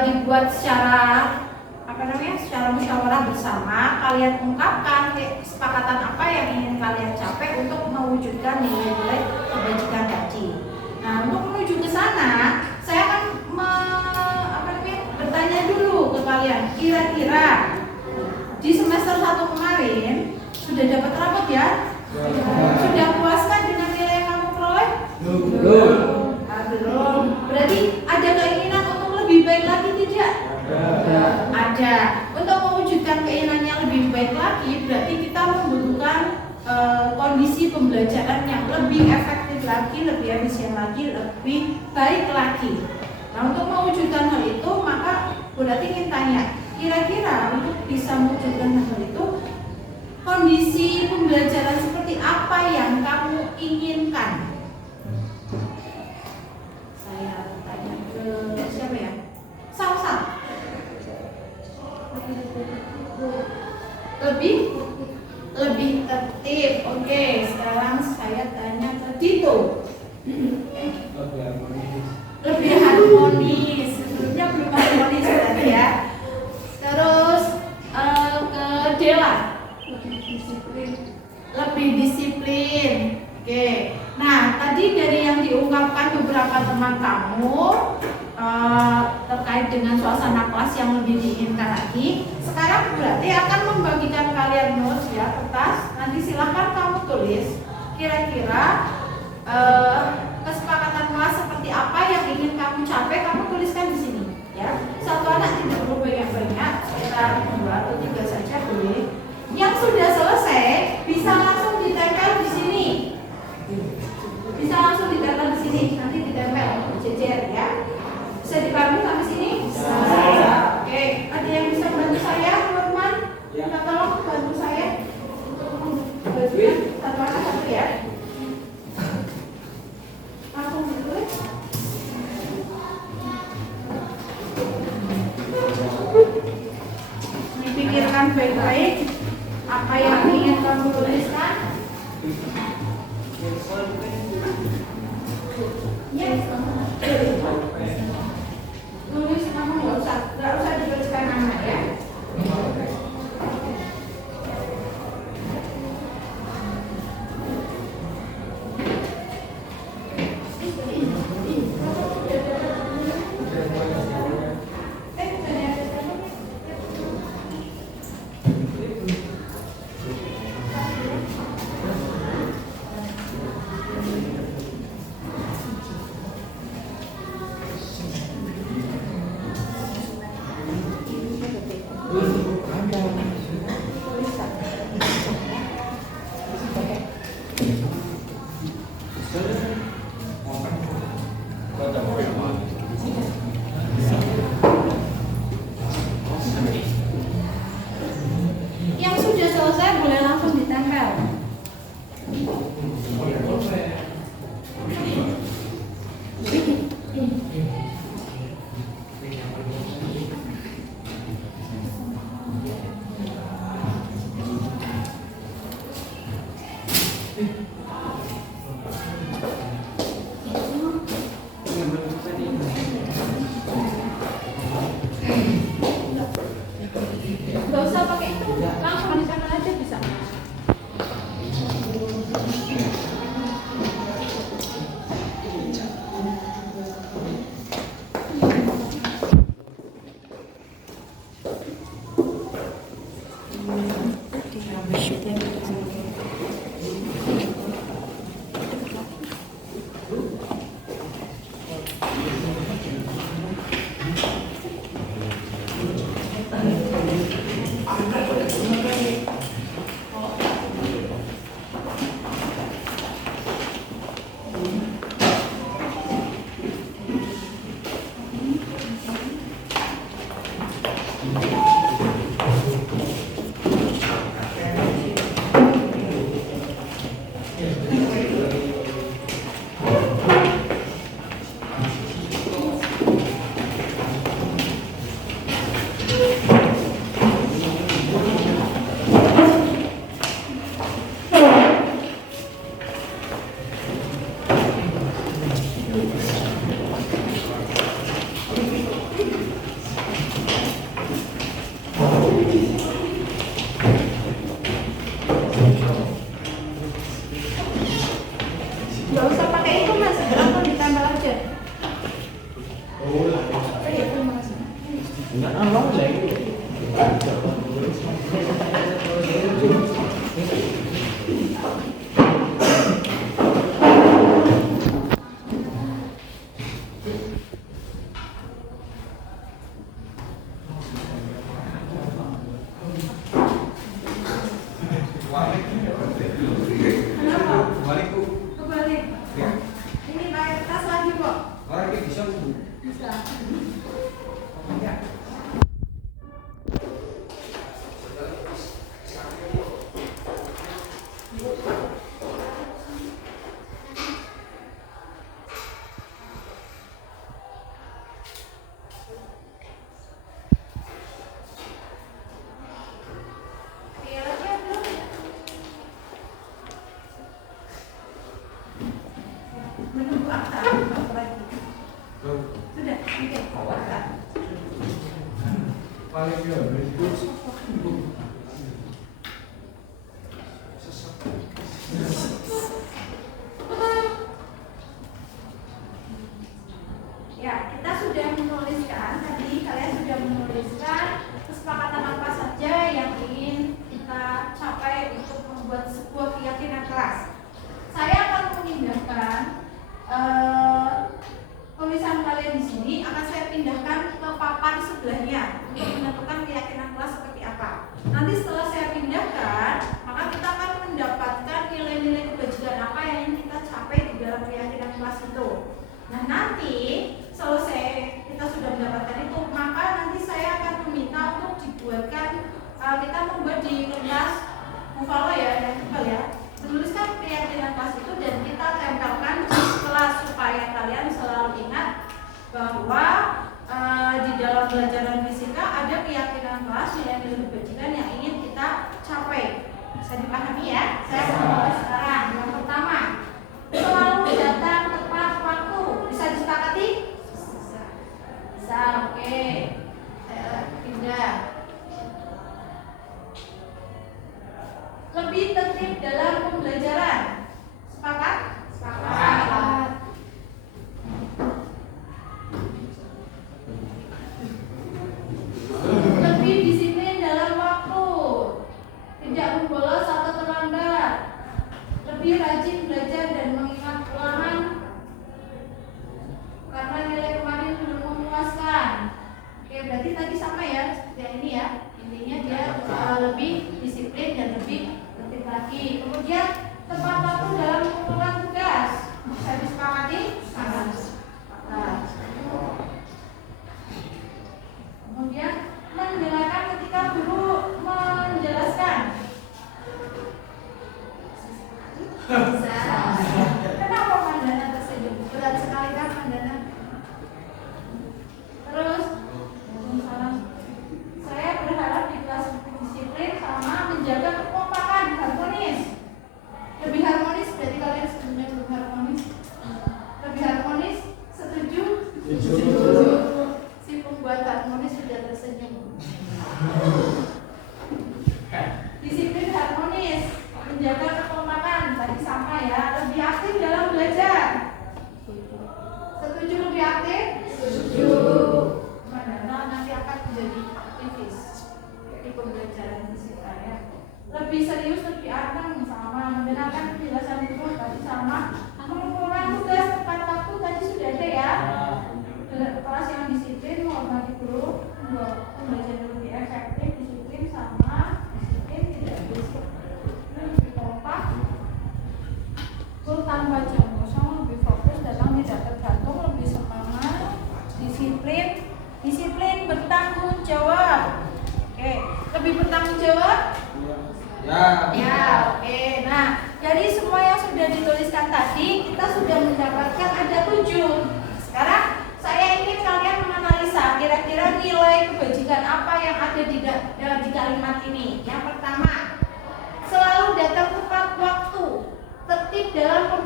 dibuat secara secara musyawarah bersama. Kalian ungkapkan kesepakatan apa yang ingin kalian capai untuk mewujudkan nilai-nilai kebajikan tadi. Nah, untuk menuju ke sana, saya akan bertanya dulu ke kalian. Kira-kira di semester 1 kemarin sudah dapat rapot ya? Sudah puaskah dengan nilai yang kamu peroleh? Belum. Berarti ada keinginan untuk lebih baik lagi tidak? Ada. Untuk mewujudkan keinginan yang lebih baik lagi, berarti kita membutuhkan kondisi pembelajaran yang lebih efektif lagi, lebih efisien lagi, lebih baik lagi. Nah, untuk mewujudkan hal itu, maka berarti ingin tanya, kira-kira untuk bisa mewujudkan hal itu, kondisi pembelajaran seperti apa yang kamu inginkan? Saya tanya ke siapa ya? Salsa. Lebih tertib. Oke, sekarang saya tanya ke Tito. Lebih harmonis. Sebelumnya belum harmonis berarti ya. Terus ke Dela. Lebih disiplin. Oke. Nah, tadi dari yang diungkapkan beberapa teman kamu terkait dengan suasana kelas yang lebih diinginkan lagi. Sekarang berarti akan membagikan kalian notes ya, kertas. Nanti silahkan kamu tulis kira-kira kesepakatan kelas seperti apa yang ingin kamu capai. Kamu tuliskan di sini ya. Satu anak tidak perlu banyak-banyak, sekitar 2 atau 3 saja boleh. Yang sudah selesai bisa langsung ditempel di sini. Bisa langsung ditempel di sini. Nanti ditempel jejer ya. Bisa dibantu sampai sini? Bisa. Oke, ada yang bisa bantu saya, teman-teman? Minta tolong bantu saya untuk membagikan satu anak satu ya. Langsung ditulis. Dipikirkan baik-baik apa yang ingin kamu tuliskan. Nulis kamu nggak usah dituliskan nama ya. Orang ini bisa Bu. Bisa. Ya. Menunggu akta apa lagi? Sudah, oke. Akta. Paling ya, itu Ya, kita sudah menuliskan tadi, kalian sudah menuliskan kesepakatan apa saja yang ingin kita capai untuk membuat sebuah keyakinan kelas. Saya akan memindahkan tulisan kalian di sini, akan saya pindahkan ke papan sebelahnya untuk menentukan keyakinan kelas seperti apa. Nanti setelah saya pindahkan, maka kita akan mendapatkan nilai-nilai kebajikan apa yang ingin kita capai di dalam keyakinan kelas itu. Nah, nanti selesai kita sudah mendapatkan itu, maka nanti saya akan meminta untuk dibuatkan, kita membuat di kertas Buffalo ya, yang tebal ya, menuliskan keyakinan kelas itu dan kita tempelkan di kelas supaya kalian selalu ingat bahwa di dalam pelajaran fisika ada keyakinan kelas nilai-nilai kebajikan yang ingin kita capai. Bisa dipahami ya? Saya mulai sekarang. Yang pertama, selalu datang tepat waktu. Bisa disepakati? Bisa, oke. Saya pindah. Lebih tertib dalam pembelajaran. Sepakat? Sepakat. Lebih disiplin dalam waktu. Tidak membolos atau terlambat. Lebih rajin belajar dan mengingat ulangan. Karena nilai kemarin belum memuaskan. Oke, berarti tadi sama ya, seperti ini ya. Intinya dia lebih disiplin dan lebih tertib lagi. Kemudian tepat waktu dalam mengumpulkan tugas. Bisa disepakati? Sepakat. Kemudian mendengarkan ketika guru menjelaskan. Bisa. Kenapa Mandana tersenyum? Berat sekali kan Mandana? Terus, saya berharap di kelas disiplin sama menjaga kekompakan harmonis. Lebih harmonis berarti kalian sebenarnya lebih harmonis. Lebih harmonis, setuju? Setuju. Si pembuat harmonis sudah tersenyum. Disiplin harmonis, menjaga kekompakan tadi sama ya. Lebih aktif dalam belajar. Setuju lebih aktif? Setuju. Mandana nanti akan menjadi aktivis di pembelajaran fisika ya. Lebih serius, lebih anteng sama mendengarkan penjelasan guru tadi sama. Mengumpulkan tugas tepat waktu tadi sudah ada ya. Kelas yang disiplin, menghormati guru, membuat pembelajaran lebih efektif, disiplin sama disiplin, tidak disiplin, lebih kompak, full tanpa jam kosong, lebih fokus, datang tidak tergantung, lebih semangat, disiplin, bertanggung jawab. Oke, lebih bertanggung jawab? Ya, oke. Nah, dari semua yang sudah dituliskan tadi, kita sudah mendapatkan ada 7. Sekarang saya ingin kalian menganalisa kira-kira nilai kebajikan apa yang ada di kalimat ini. Yang pertama, selalu datang tepat waktu, tertib dalam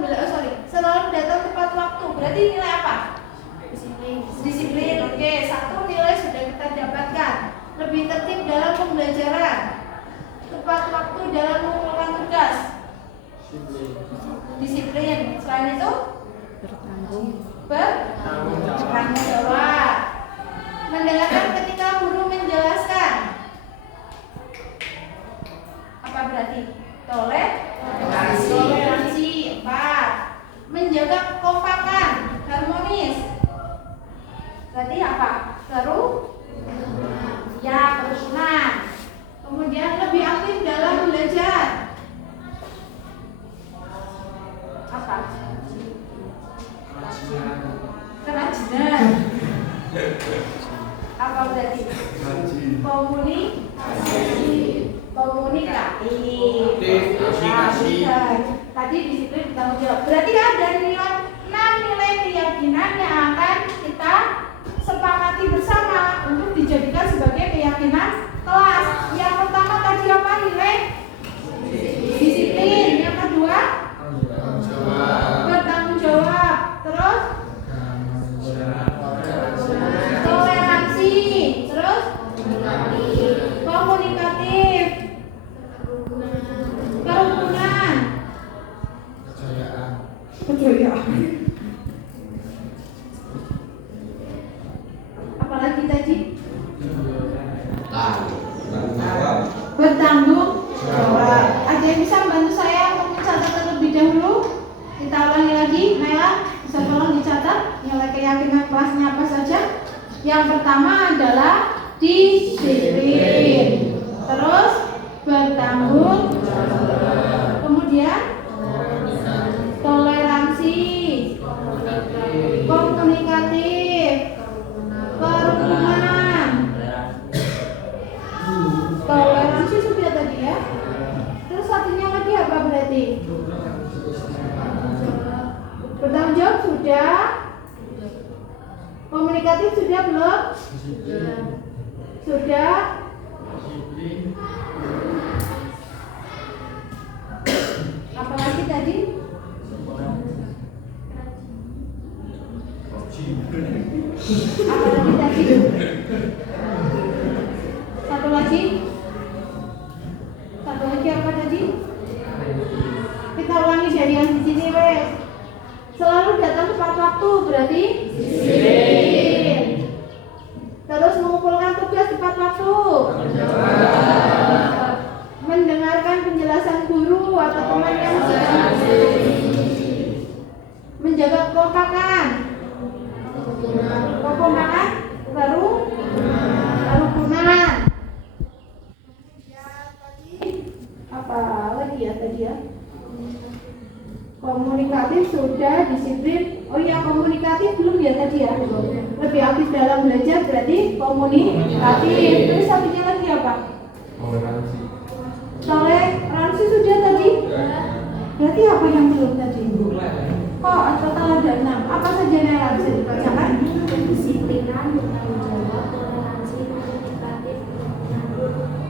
selalu datang tepat waktu. Berarti nilai apa? Disiplin. Oke, 1 nilai sudah kita dapatkan. Lebih tertib dalam pembelajaran, tepat waktu dalam mengumpulkan tugas. Disiplin. Selain itu, bertanggung jawab. Mendengarkan ketika guru menjelaskan. Apa berarti? Toleransi. 4. Menjaga kekompakan, harmonis. Berarti apa? Kerukunan. Kemudian lebih aktif dalam belajar. Apa? Nah, apa berarti? Komunikatif. Tadi disiplin bertanggung jawab. Berarti ada nilai 6 nilai keyakinan yang akan kita sepakati bersama untuk dijadikan sebagai keyakinan kelas. Yang pertama tadi apa nilai? Disiplin. Yang kedua? Bertanggung jawab. Terus? Toleransi. Terus? Komunikatif. Kerukunan. Kejayaan. Apalagi tadi? Bertanggung jawab. Ada yang bisa membantu saya untuk mencatat terlebih dahulu? Kita ulangi lagi, Naila, bisa tolong dicatat nilai keyakinan kelasnya apa saja? Yang pertama adalah disiplin. Terus bertanggung jawab. Kemudian toleransi, komunikatif, kerukunan. Toleransi sudah tadi ya. Terus satunya lagi apa berarti? Bertanggung jawab sudah. Komunikatif sudah belum? Sudah. Apalagi tadi? Apalagi tadi? Satu lagi? Satu lagi apa tadi? Kita ulangi dari yang di sini, wes. Selalu datang tepat waktu berarti disiplin. Terus mengumpulkan tugas tepat waktu. Mendengarkan penjelasan guru atau teman yang sedang menjaga kekompakan. Kekompakan baru kerukunan. Apa lagi ya tadi ya? Komunikatif sudah, disiplin. Oh iya, komunikatif belum ya tadi ya. Lebih aktif dalam belajar berarti komunikatif. Terus satunya lagi apa? Toleransi sudah tadi. Berarti apa yang belum tadi? Oh, total ada 6. Apa saja yang bisa dibacakan? Disiplinan, bertanggung jawab, toleransi, komunikatif,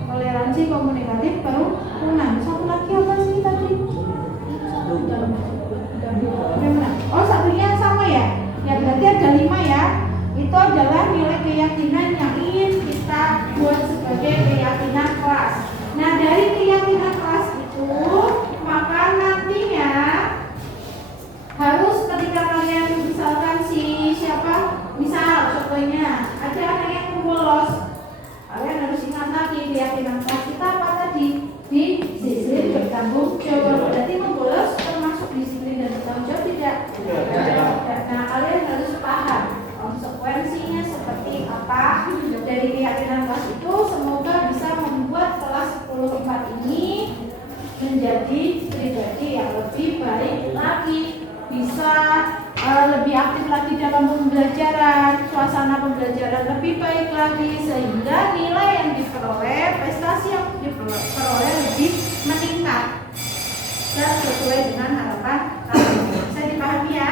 Toleransi, komunikatif, kerukunan. Satu lagi apa sih tadi? Oh, satunya sama ya? Ya berarti ada 5 ya. Itu adalah nilai keyakinan yang ingin kita buat sebagai keyakinan kelas. Nah, dari keyakinan kelas itu, maka nantinya harus ketika kalian misalkan misal contohnya ada anak yang bolos, kalian harus ingat lagi keyakinan kelas kita apa tadi? Disiplin, bertanggung jawab. Berarti membolos termasuk disiplin dan bertanggung jawab tidak? Nah, kalian harus paham konsekuensinya seperti apa dari keyakinan kelas itu. Semoga bisa membuat kelas 10/4 ini menjadi pribadi yang lebih baik lagi, bisa lebih aktif lagi dalam pembelajaran, suasana pembelajaran lebih baik lagi, sehingga nilai yang diperoleh, prestasi yang diperoleh lebih meningkat dan sesuai dengan harapan kalian. Bisa dipahami ya?